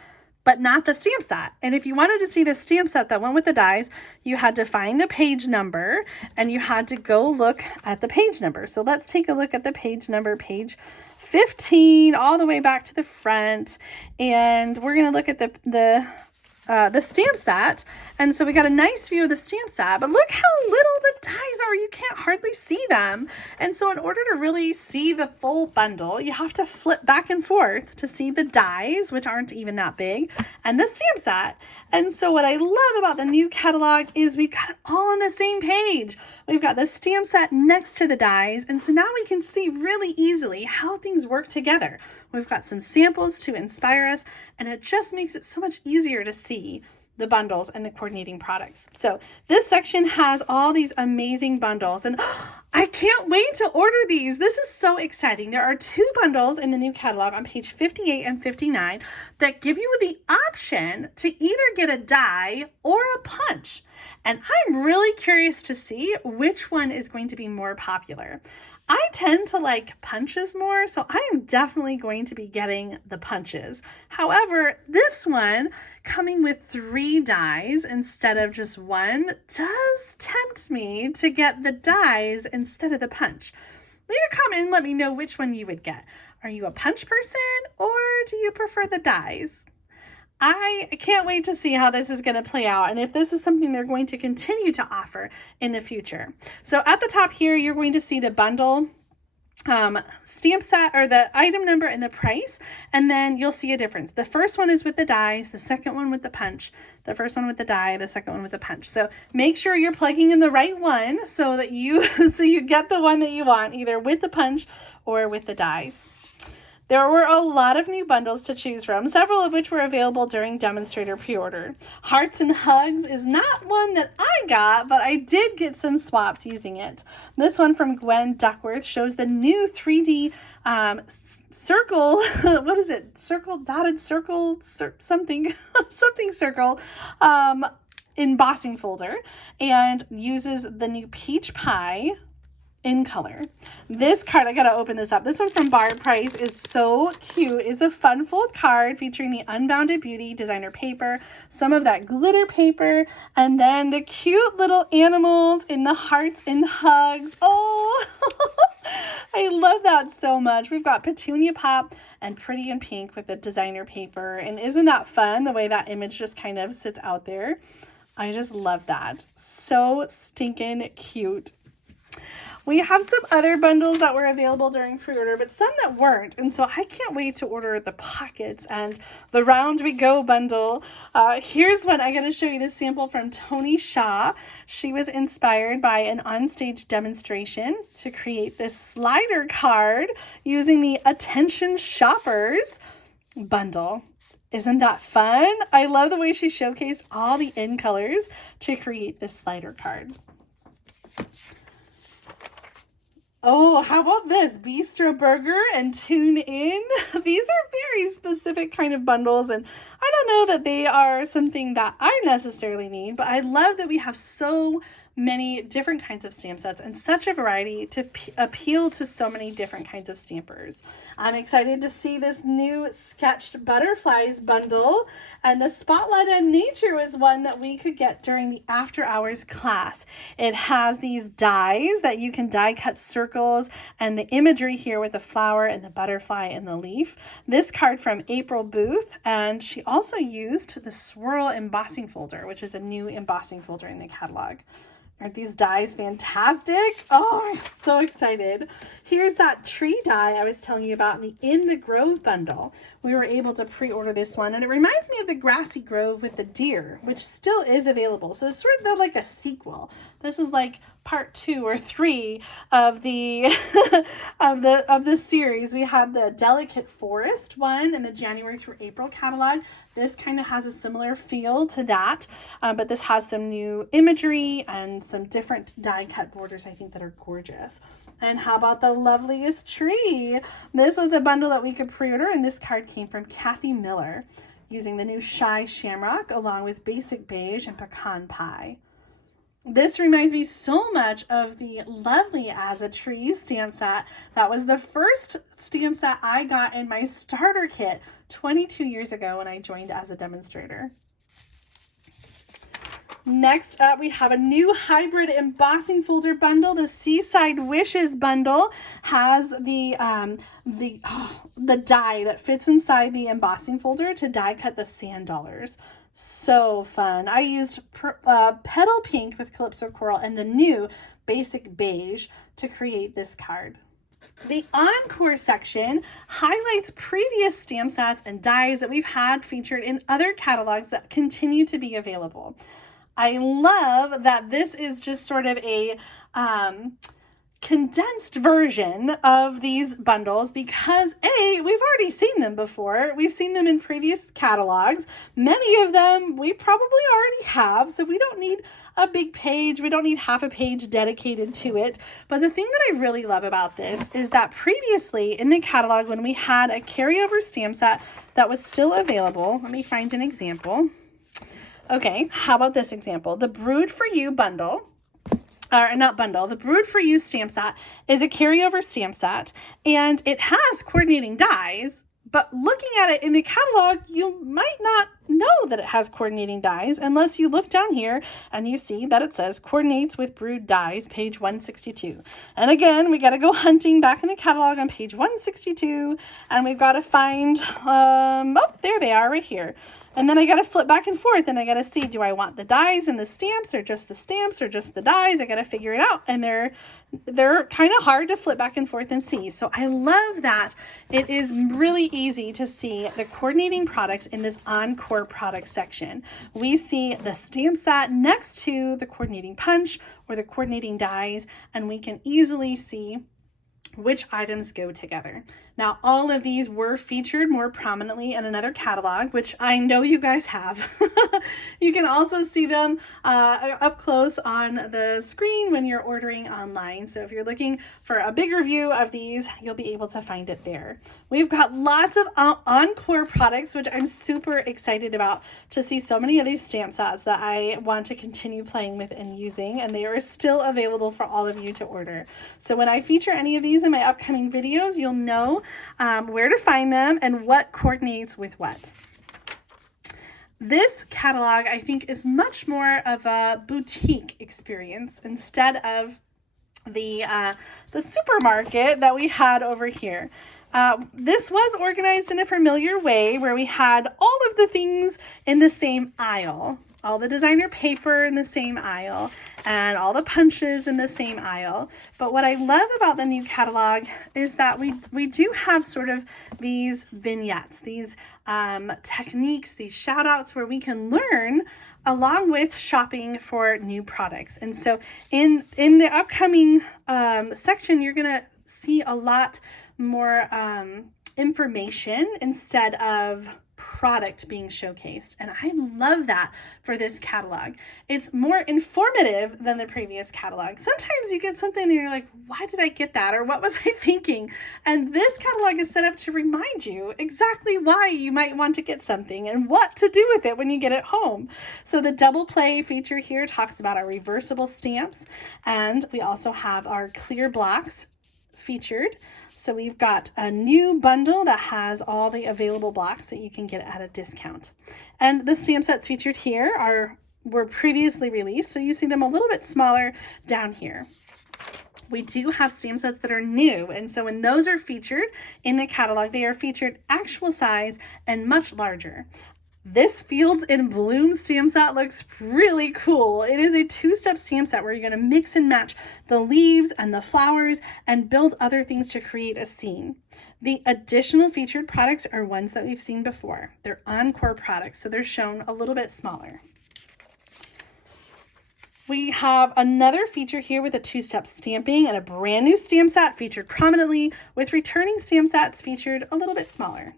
but not the stamp set. And if you wanted to see the stamp set that went with the dies, you had to find the page number and you had to go look at the page number. So let's take a look at the page number, page 15, all the way back to the front. And we're going to look at the stamp set. And so we got a nice view of the stamp set, but look how little the dies are. You can't hardly see them. And so in order to really see the full bundle, you have to flip back and forth to see the dies, which aren't even that big, and the stamp set. And so what I love about the new catalog is we've got it all on the same page. We've got the stamp set next to the dies. And so now we can see really easily how things work together. We've got some samples to inspire us, and it just makes it so much easier to see the bundles and the coordinating products. So this section has all these amazing bundles, and I can't wait to order these. This is so exciting. There are 2 bundles in the new catalog on page 58 and 59 that give you the option to either get a die or a punch. And I'm really curious to see which one is going to be more popular. I tend to like punches more, so I am definitely going to be getting the punches. However, this one, coming with 3 dies instead of just 1, does tempt me to get the dies instead of the punch. Leave a comment and let me know which one you would get. Are you a punch person or do you prefer the dies? I can't wait to see how this is going to play out and if this is something they're going to continue to offer in the future. So at the top here, you're going to see the bundle stamp set, or the item number and the price, and then you'll see a difference. The first one is with the dies, the second one with the punch, the first one with the die, the second one with the punch. So make sure you're plugging in the right one so that you get the one that you want, either with the punch or with the dies. There were a lot of new bundles to choose from, several of which were available during Demonstrator pre-order. Hearts and Hugs is not one that I got, but I did get some swaps using it. This one from Gwen Duckworth shows the new 3D circle, what is it? Circle, dotted circle, something circle, embossing folder, and uses the new peach pie in color. This card, I gotta open this up. This one from Bar Price is so cute. It's a fun fold card featuring the Unbounded Beauty designer paper, some of that glitter paper, and then the cute little animals in the hearts and hugs. Oh, I love that so much. We've got Petunia Pop and Pretty in Pink with the designer paper. And isn't that fun, the way that image just kind of sits out there? I just love that. So stinking cute. We have some other bundles that were available during pre-order, but some that weren't. And so I can't wait to order the pockets and the Round We Go bundle. Here's one. I'm going to show you this sample from Tony Shaw. She was inspired by an onstage demonstration to create this slider card using the Attention Shoppers bundle. Isn't that fun? I love the way she showcased all the in colors to create this slider card. Oh, how about this? Bistro Burger and Tune In. These are very specific kind of bundles, and I don't know that they are something that I necessarily need, but I love that we have so many different kinds of stamp sets and such a variety to appeal to so many different kinds of stampers. I'm excited to see this new Sketched Butterflies bundle, and the Spotlight on Nature was one that we could get during the after hours class. It has these dies that you can die cut circles and the imagery here with the flower and the butterfly and the leaf. This card from April Booth, and she also used the Swirl embossing folder, which is a new embossing folder in the catalog. Aren't these dies fantastic? Oh, I'm so excited. Here's that tree die I was telling you about in the Grove bundle. We were able to pre-order this one, and it reminds me of the Grassy Grove with the deer, which still is available. So it's sort of like a sequel. This is like part 2 or 3 of the of the series. We had the Delicate Forest one in the January through April catalog. This kind of has a similar feel to that, but this has some new imagery and some different die cut borders, I think, that are gorgeous. And how about the loveliest tree? This was a bundle that we could pre-order, and this card came from Kathy Miller using the new Shy Shamrock along with Basic Beige and Pecan Pie. This reminds me so much of the lovely As a Tree stamp set. That was the first stamp set I got in my starter kit 22 years ago when I joined as a demonstrator. Next up, we have a new hybrid embossing folder bundle. The Seaside Wishes bundle has the die that fits inside the embossing folder to die cut the sand dollars. So fun. I used Petal Pink with Calypso Coral and the new Basic Beige to create this card. The Encore section highlights previous stamp sets and dies that we've had featured in other catalogs that continue to be available. I love that this is just sort of a condensed version of these bundles because we've already seen them before. We've seen them in previous catalogs. Many of them we probably already have, so we don't need a big page. We don't need half a page dedicated to it. But the thing that I really love about this is that previously in the catalog, when we had a carryover stamp set that was still available, let me find an example. Okay, how about this example? The Brood for You bundle, or not bundle, the Brood for You stamp set is a carryover stamp set, and it has coordinating dies, but looking at it in the catalog, you might not know that it has coordinating dies unless you look down here and you see that it says coordinates with Brood dies, page 162. And again, we got to go hunting back in the catalog on page 162, and we've got to find, oh, there they are right here. And then I got to flip back and forth and I got to see, do I want the dies and the stamps or just the dies? I got to figure it out. And they're kind of hard to flip back and forth and see. So I love that it is really easy to see the coordinating products in this Encore product section. We see the stamp set next to the coordinating punch or the coordinating dies, and we can easily see which items go together. Now, all of these were featured more prominently in another catalog, which I know you guys have. You can also see them up close on the screen when you're ordering online. So if you're looking for a bigger view of these, you'll be able to find it there. We've got lots of Encore products, which I'm super excited about to see so many of these stamp sets that I want to continue playing with and using, and they are still available for all of you to order. So when I feature any of these in my upcoming videos, you'll know where to find them and what coordinates with what. This catalog, I think, is much more of a boutique experience instead of the supermarket that we had over here. This was organized in a familiar way where we had all of the things in the same aisle. All the designer paper in the same aisle and all the punches in the same aisle. But what I love about the new catalog is that we do have sort of these vignettes, these techniques, these shout outs where we can learn along with shopping for new products. And so in the upcoming section, you're going to see a lot more information instead of product being showcased, and I love that for this catalog. It's more informative than the previous catalog. Sometimes you get something and you're like, why did I get that, or what was I thinking? And this catalog is set up to remind you exactly why you might want to get something and what to do with it when you get it home. So the double play feature here talks about our reversible stamps, and we also have our clear blocks featured. So we've got a new bundle that has all the available blocks that you can get at a discount. And the stamp sets featured here were previously released, so you see them a little bit smaller down here. We do have stamp sets that are new, and so when those are featured in the catalog, they are featured actual size and much larger. This Fields in Bloom stamp set looks really cool. It is a two-step stamp set where you're going to mix and match the leaves and the flowers and build other things to create a scene. The additional featured products are ones that we've seen before. They're Encore products, so they're shown a little bit smaller. We have another feature here with a two-step stamping and a brand new stamp set featured prominently, with returning stamp sets featured a little bit smaller.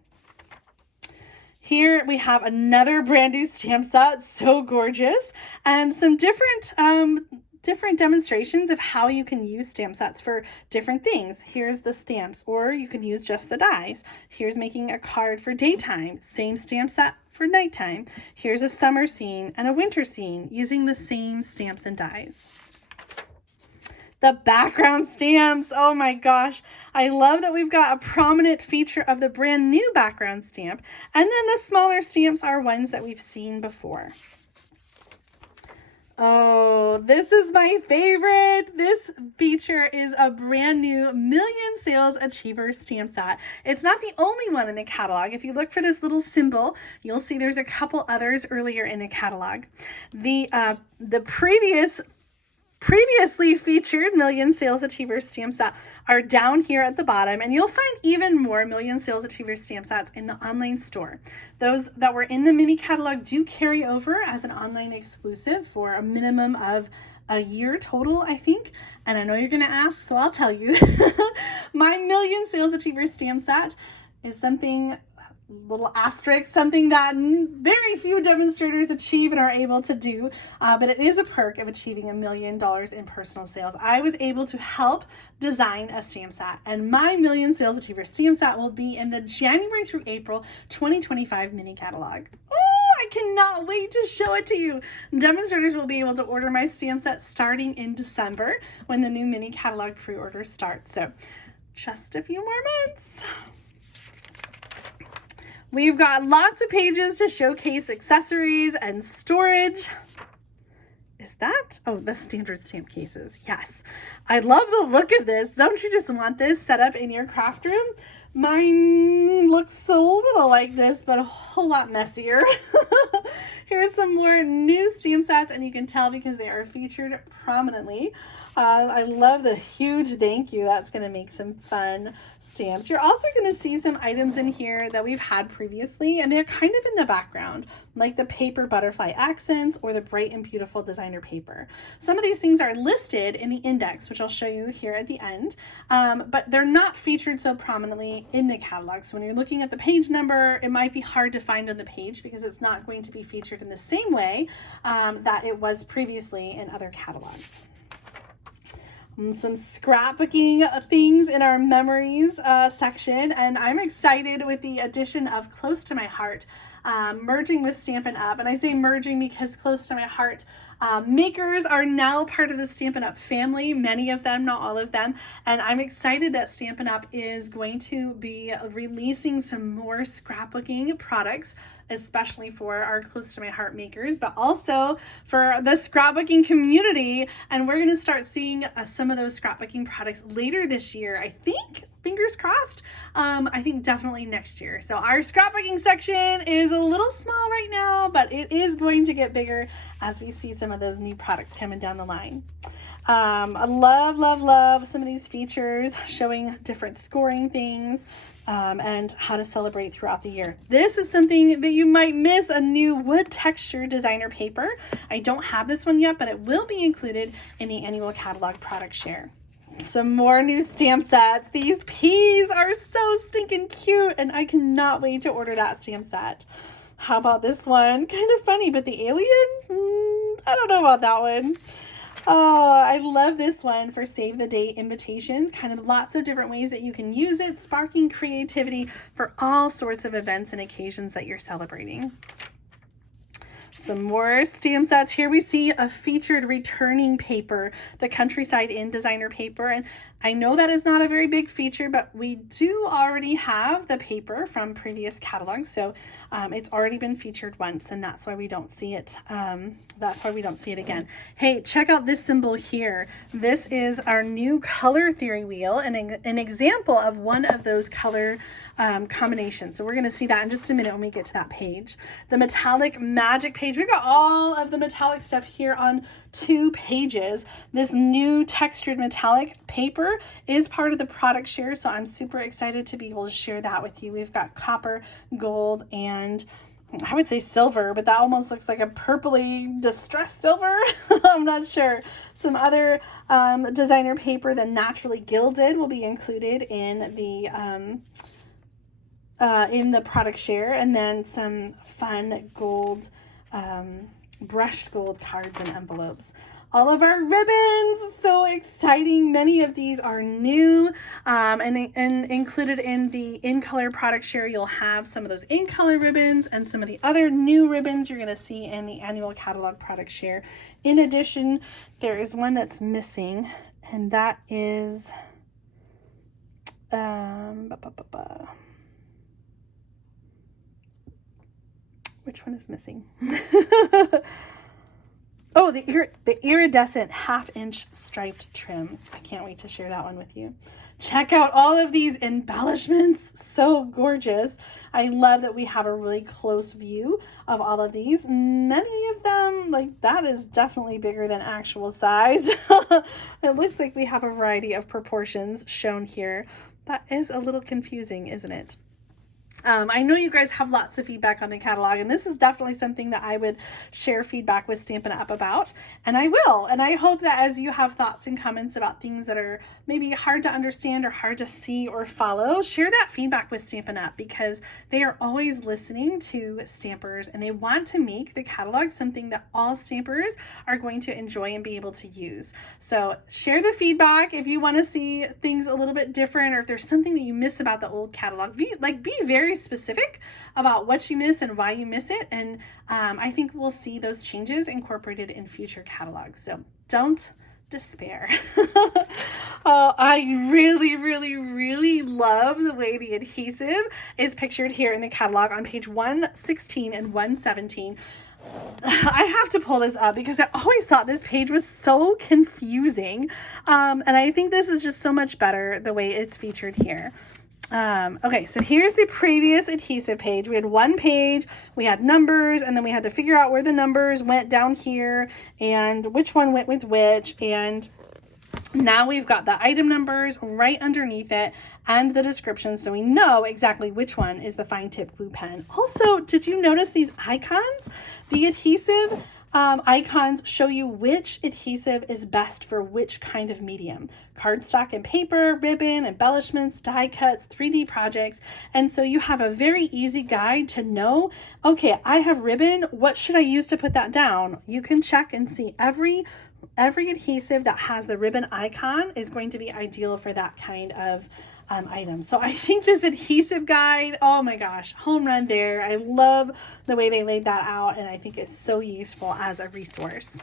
Here we have another brand new stamp set, so gorgeous, and some different demonstrations of how you can use stamp sets for different things. Here's the stamps, or you can use just the dies. Here's making a card for daytime, same stamp set for nighttime. Here's a summer scene and a winter scene using the same stamps and dies. The background stamps, oh my gosh, I love that we've got a prominent feature of the brand new background stamp, and then the smaller stamps are ones that we've seen before. Oh, this is my favorite. This feature is a brand new Million Sales Achiever stamp set. It's not the only one in the catalog. If you look for this little symbol, you'll see there's a couple others earlier in the catalog. The previously featured Million Sales Achiever stamp set are down here at the bottom, and you'll find even more Million Sales Achiever stamp sets in the online store. Those that were in the mini catalog do carry over as an online exclusive for a minimum of a year total, I think. And I know you're gonna ask, so I'll tell you. My Million Sales Achiever stamp set is something, little asterisk, something that very few demonstrators achieve and are able to do, but it is a perk of achieving $1 million in personal sales. I was able to help design a stamp set, and my Million Sales Achiever stamp set will be in the January through April 2025 mini catalog. Oh, I cannot wait to show it to you. Demonstrators will be able to order my stamp set starting in December when the new mini catalog pre-order starts. So just a few more months. We've got lots of pages to showcase accessories and storage. Is that? Oh, the standard stamp cases. Yes. I love the look of this. Don't you just want this set up in your craft room? Mine looks so little like this, but a whole lot messier. Here's some more new stamp sets, and you can tell because they are featured prominently. I love the huge thank you. That's going to make some fun stamps. You're also going to see some items in here that we've had previously, and they're kind of in the background, like the paper butterfly accents or the bright and beautiful designer paper. Some of these things are listed in the index, which I'll show you here at the end, but they're not featured so prominently in the catalog. So when you're looking at the page number, it might be hard to find on the page because it's not going to be featured in the same way that it was previously in other catalogs. Some scrapbooking things in our memories section, and I'm excited with the addition of Close to My Heart merging with Stampin' Up. And I say merging because Close to My Heart makers are now part of the Stampin' Up family, many of them, not all of them, and I'm excited that Stampin' Up is going to be releasing some more scrapbooking products, especially for our Close to My Heart makers, but also for the scrapbooking community. And we're going to start seeing some of those scrapbooking products later this year, I think. Fingers crossed. I think definitely next year. So our scrapbooking section is a little small right now, but it is going to get bigger as we see some of those new products coming down the line. I love some of these features showing different scoring things and how to celebrate throughout the year. This is something that you might miss, a new wood texture designer paper. I don't have this one yet, but it will be included in the annual catalog product share. Some more new stamp sets. These peas are so stinking cute, and I cannot wait to order that stamp set. How about this one? Kind of funny, but the alien? I don't know about that one. Oh, I love this one for save the date invitations. Kind of lots of different ways that you can use it, sparking creativity for all sorts of events and occasions that you're celebrating. Some more stamp sets. Here we see a featured returning paper, the Countryside Inn designer paper. And I know that is not a very big feature, but we do already have the paper from previous catalogs. So it's already been featured once, and that's why we don't see it. That's why we don't see it again. Hey, check out this symbol here. This is our new color theory wheel and an example of one of those color combinations. So we're going to see that in just a minute when we get to that page. The metallic magic page. We got all of the metallic stuff here on 2 pages. This new textured metallic paper is part of the product share, so I'm super excited to be able to share that with you. We've got copper, gold, and I would say silver, but that almost looks like a purpley distressed silver. I'm not sure. Some other designer paper, the Naturally Gilded, will be included in the product share, and then some fun gold, brushed gold cards and envelopes. All of our ribbons, so exciting. Many of these are new, and included in the in color product share, you'll have some of those in color ribbons and some of the other new ribbons you're going to see in the annual catalog product share. In addition, there is one that's missing, and that is which one is missing? Oh, the iridescent 1/2-inch striped trim. I can't wait to share that one with you. Check out all of these embellishments. So gorgeous. I love that we have a really close view of all of these. Many of them, like, that is definitely bigger than actual size. It looks like we have a variety of proportions shown here. That is a little confusing, isn't it? I know you guys have lots of feedback on the catalog, and this is definitely something that I would share feedback with Stampin' Up! About, and I will. And I hope that as you have thoughts and comments about things that are maybe hard to understand or hard to see or follow, share that feedback with Stampin' Up! Because they are always listening to stampers, and they want to make the catalog something that all stampers are going to enjoy and be able to use. So share the feedback if you want to see things a little bit different, or if there's something that you miss about the old catalog. Be very specific about what you miss and why you miss it, and I think we'll see those changes incorporated in future catalogs. So don't despair. I really love the way the adhesive is pictured here in the catalog on page 116 and 117. I have to pull this up because I always thought this page was so confusing, and I think this is just so much better the way it's featured here. Okay, so here's the previous adhesive page. We had one page, we had numbers, and then we had to figure out where the numbers went down here and which one went with which, and now we've got the item numbers right underneath it and the description, so we know exactly which one is the fine tip glue pen. Also, did you notice these icons? The adhesive icons show you which adhesive is best for which kind of medium. Cardstock and paper, ribbon, embellishments, die cuts, 3D projects. And so you have a very easy guide to know, okay, I have ribbon, what should I use to put that down? You can check and see every adhesive that has the ribbon icon is going to be ideal for that kind of item. So I think this adhesive guide, oh my gosh, home run there. I love the way they laid that out, and I think it's so useful as a resource.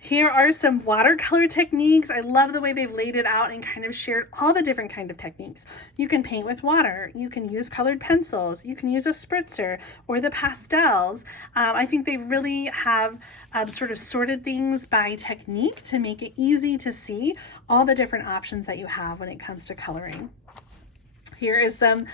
Here are some watercolor techniques. I love the way they've laid it out and kind of shared all the different kind of techniques. You can paint with water, you can use colored pencils, you can use a spritzer or the pastels. I think they really have sort of sorted things by technique to make it easy to see all the different options that you have when it comes to coloring. Here is some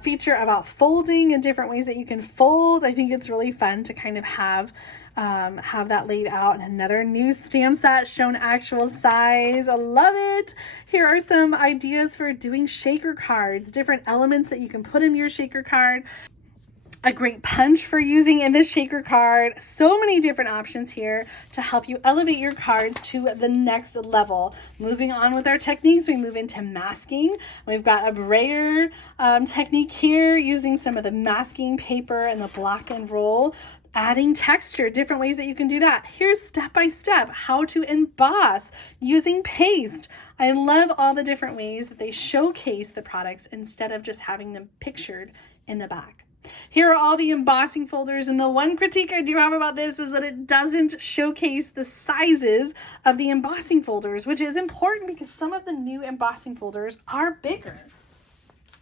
feature about folding and different ways that you can fold. I think it's really fun to kind of have that laid out. And another new stamp set shown actual size. I love it. Here are some ideas for doing shaker cards, different elements that you can put in your shaker card. A great punch for using in the shaker card. So many different options here to help you elevate your cards to the next level. Moving on with our techniques, we move into masking. We've got a brayer technique here, using some of the masking paper and the block and roll. Adding texture, different ways that you can do that. Here's step-by-step how to emboss using paste. I love all the different ways that they showcase the products instead of just having them pictured in the back. Here are all the embossing folders, and the one critique I do have about this is that it doesn't showcase the sizes of the embossing folders, which is important because some of the new embossing folders are bigger.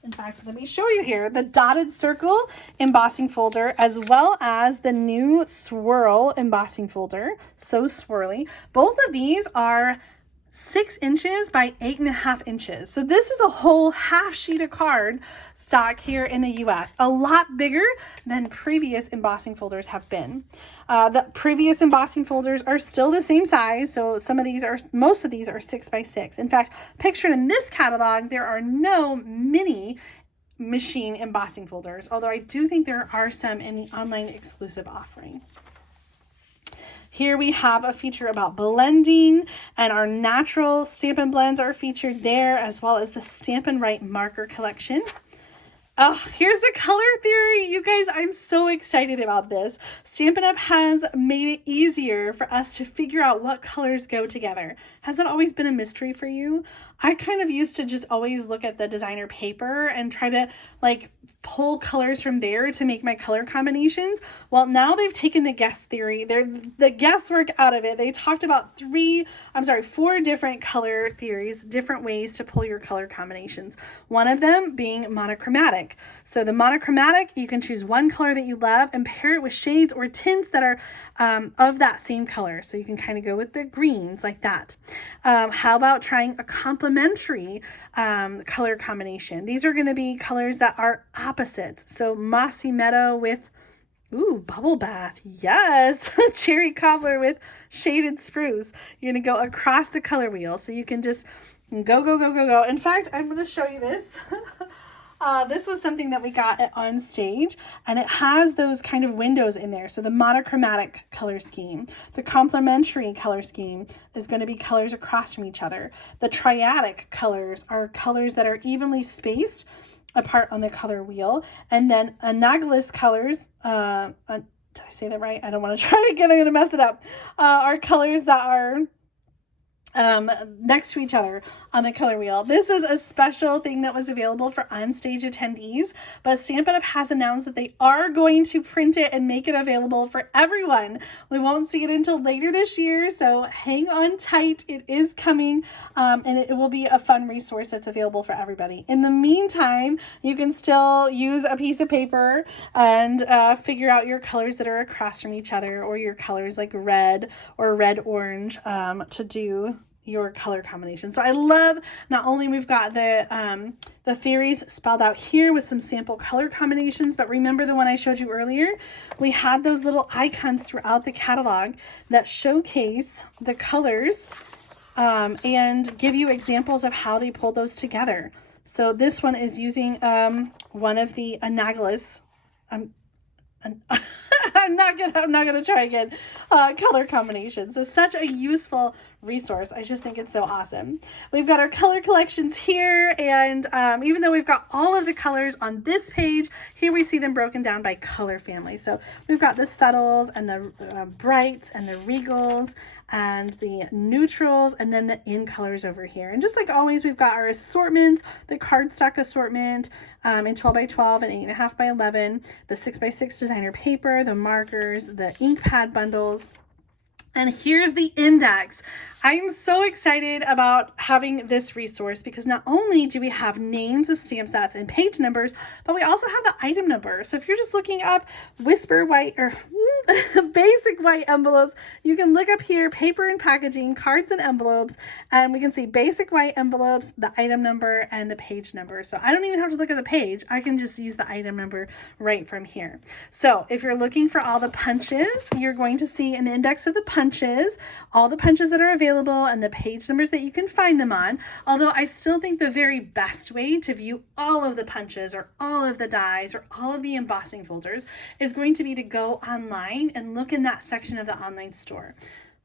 In fact, let me show you here the dotted circle embossing folder as well as the new swirl embossing folder. So swirly. Both of these are 6 inches by 8.5 inches. So this is a whole half sheet of card stock here in the US, a lot bigger than previous embossing folders have been. The previous embossing folders are still the same size. So most of these are 6 by 6. In fact, pictured in this catalog, there are no mini machine embossing folders, although I do think there are some in the online exclusive offering. Here we have a feature about blending, and our natural Stampin' Blends are featured there, as well as the Stampin' Write marker collection. Oh, here's the color theory. You guys, I'm so excited about this. Stampin' Up! Has made it easier for us to figure out what colors go together. Has it always been a mystery for you? I kind of used to just always look at the designer paper and try to like pull colors from there to make my color combinations. Well, now they've taken the guess theory, the guesswork out of it. They talked about 4 different color theories, different ways to pull your color combinations. One of them being monochromatic. So the monochromatic, you can choose one color that you love and pair it with shades or tints that are of that same color. So you can kind of go with the greens like that. How about trying a complementary color combination? These are going to be colors that are opposites. So mossy meadow with, ooh, bubble bath. Yes. Cherry cobbler with shaded spruce. You're going to go across the color wheel. So you can just go. In fact, I'm going to show you this. This was something that we got at On Stage, and it has those kind of windows in there. So the monochromatic color scheme, the complementary color scheme is going to be colors across from each other. The triadic colors are colors that are evenly spaced apart on the color wheel. And then analogous colors, did I say that right? I don't want to try it again. I'm going to mess it up. Are colors that are next to each other on the color wheel. This is a special thing that was available for on-stage attendees, but Stampin' Up! Has announced that they are going to print it and make it available for everyone. We won't see it until later this year, so hang on tight. It is coming, and it will be a fun resource that's available for everybody. In the meantime, you can still use a piece of paper and figure out your colors that are across from each other, or your colors like red or red-orange to do your color combination. So I love, not only we've got the theories spelled out here with some sample color combinations, but remember the one I showed you earlier? We had those little icons throughout the catalog that showcase the colors and give you examples of how they pulled those together. So this one is using one of the analogous, I'm not gonna try again. Color combinations. It's such a useful resource. I just think it's so awesome. We've got our color collections here, and even though we've got all of the colors on this page, here we see them broken down by color family. So we've got the subtles and the brights and the regals and the neutrals, and then the in colors over here. And just like always, we've got our assortments, the cardstock assortment in 12 by 12 and 8.5 by 11, the 6 by 6 designer paper, the markers, the ink pad bundles. And here's the index. I'm so excited about having this resource because not only do we have names of stamp sets and page numbers, but we also have the item number. So if you're just looking up Whisper White or basic white envelopes, you can look up here, paper and packaging, cards and envelopes, and we can see basic white envelopes, the item number, and the page number. So I don't even have to look at the page. I can just use the item number right from here. So if you're looking for all the punches, you're going to see an index of the punches, all the punches that are available, and the page numbers that you can find them on. Although I still think the very best way to view all of the punches or all of the dies or all of the embossing folders is going to be to go online and look in that section of the online store.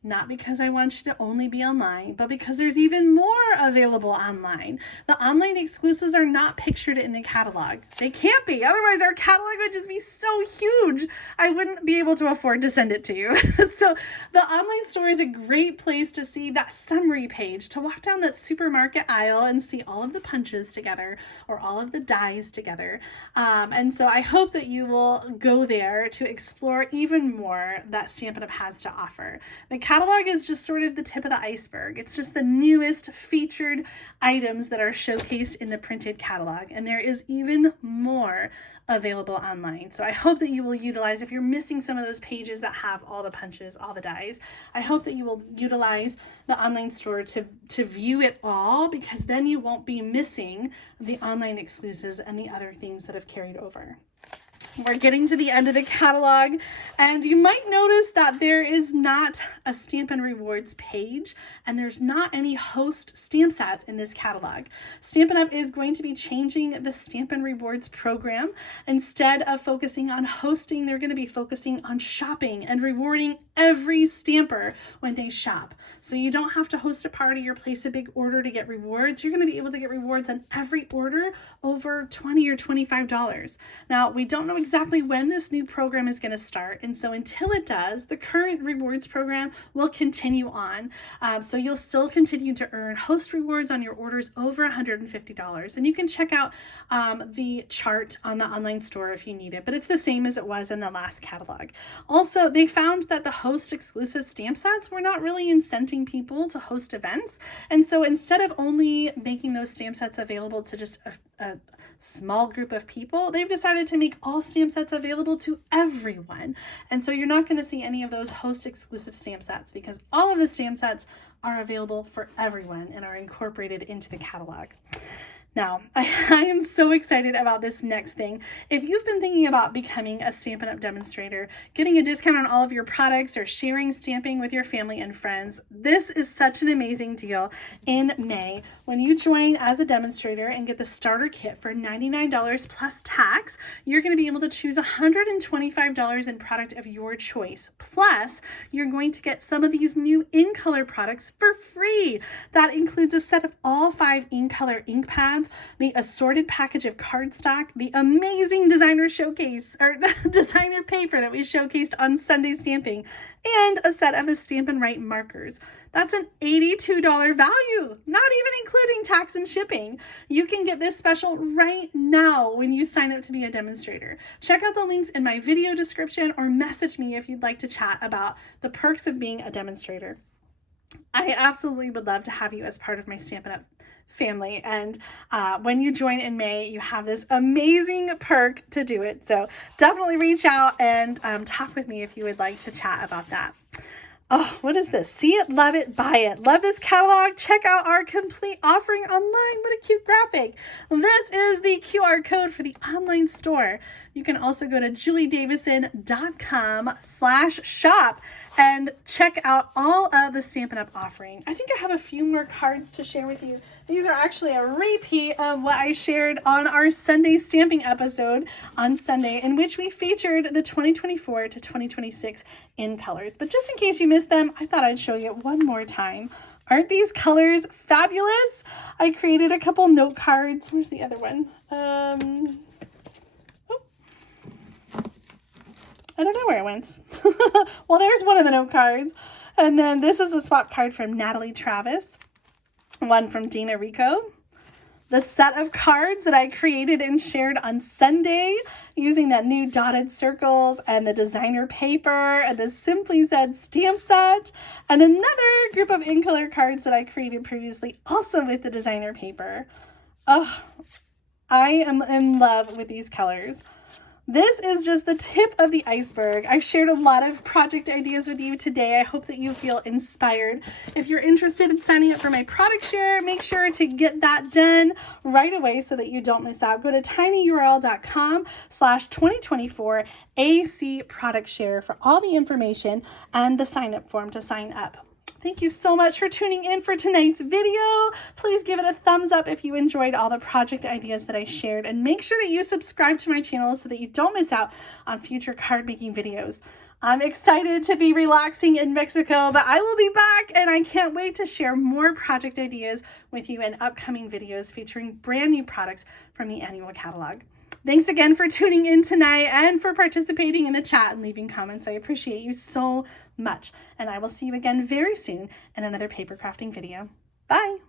Not because I want you to only be online, but because there's even more available online. The online exclusives are not pictured in the catalog. They can't be, otherwise our catalog would just be so huge, I wouldn't be able to afford to send it to you. So the online store is a great place to see that summary page, to walk down that supermarket aisle and see all of the punches together or all of the dies together. And so I hope that you will go there to explore even more that Stampin' Up! Has to offer. The catalog is just sort of the tip of the iceberg. It's just the newest featured items that are showcased in the printed catalog, and there is even more available online. So I hope that you will utilize, if you're missing some of those pages that have all the punches, all the dies, I hope that you will utilize the online store to view it all, because then you won't be missing the online exclusives and the other things that have carried over. We're getting to the end of the catalog, and you might notice that there is not a Stampin' Rewards page, and there's not any host stamp sets in this catalog. Stampin' Up! Is going to be changing the Stampin' Rewards program. Instead of focusing on hosting, they're going to be focusing on shopping and rewarding every stamper when they shop. So you don't have to host a party or place a big order to get rewards. You're going to be able to get rewards on every order over $20 or $25. Now, we don't know exactly when this new program is going to start, and so until it does, the current rewards program will continue on. So you'll still continue to earn host rewards on your orders over $150, and you can check out the chart on the online store if you need it, but it's the same as it was in the last catalog. Also, they found that the host exclusive stamp sets were not really incenting people to host events, and so instead of only making those stamp sets available to just a small group of people, they've decided to make all stamp sets available to everyone. And so you're not going to see any of those host exclusive stamp sets because all of the stamp sets are available for everyone and are incorporated into the catalog. Now, I am so excited about this next thing. If you've been thinking about becoming a Stampin' Up! Demonstrator, getting a discount on all of your products, or sharing stamping with your family and friends, this is such an amazing deal in May. When you join as a demonstrator and get the starter kit for $99 plus tax, you're going to be able to choose $125 in product of your choice. Plus, you're going to get some of these new in-color products for free. That includes a set of all 5 in-color ink pads, the assorted package of cardstock, the amazing designer showcase or designer paper that we showcased on Sunday stamping, and a set of the Stampin Write markers. That's an $82 value, not even including tax and shipping. You can get this special right now when you sign up to be a demonstrator. Check out the links in my video description or message me if you'd like to chat about the perks of being a demonstrator. I absolutely would love to have you as part of my Stampin' Up! Family, and when you join in May, you have this amazing perk to do it. So definitely reach out and talk with me if you would like to chat about that. Oh, what is this? See it, love it, buy it. Love this catalog. Check out our complete offering online. What a cute graphic. This is the QR code for the online store. You can also go to juliedavison.com/shop and check out all of the Stampin' Up! Offering. I think I have a few more cards to share with you. These are actually a repeat of what I shared on our Sunday stamping episode on Sunday, in which we featured the 2024 to 2026 in colors. But just in case you missed them, I thought I'd show you one more time. Aren't these colors fabulous? I created a couple note cards. Where's the other one? I don't know where it went. Well, there's one of the note cards. And then this is a swap card from Natalie Travis, one from Dina Rico. The set of cards that I created and shared on Sunday using that new dotted circles and the designer paper and the Simply Said stamp set, and another group of in color cards that I created previously also with the designer paper. Oh, I am in love with these colors. This is just the tip of the iceberg. I've shared a lot of project ideas with you today. I hope that you feel inspired. If you're interested in signing up for my product share, make sure to get that done right away so that you don't miss out. Go to tinyurl.com/2024 AC product share for all the information and the sign up form to sign up. Thank you so much for tuning in for tonight's video. Please give it a thumbs up if you enjoyed all the project ideas that I shared, and make sure that you subscribe to my channel so that you don't miss out on future card making videos. I'm excited to be relaxing in Mexico, but I will be back, and I can't wait to share more project ideas with you in upcoming videos featuring brand new products from the annual catalog. Thanks again for tuning in tonight and for participating in the chat and leaving comments. I appreciate you so much. And I will see you again very soon in another paper crafting video. Bye.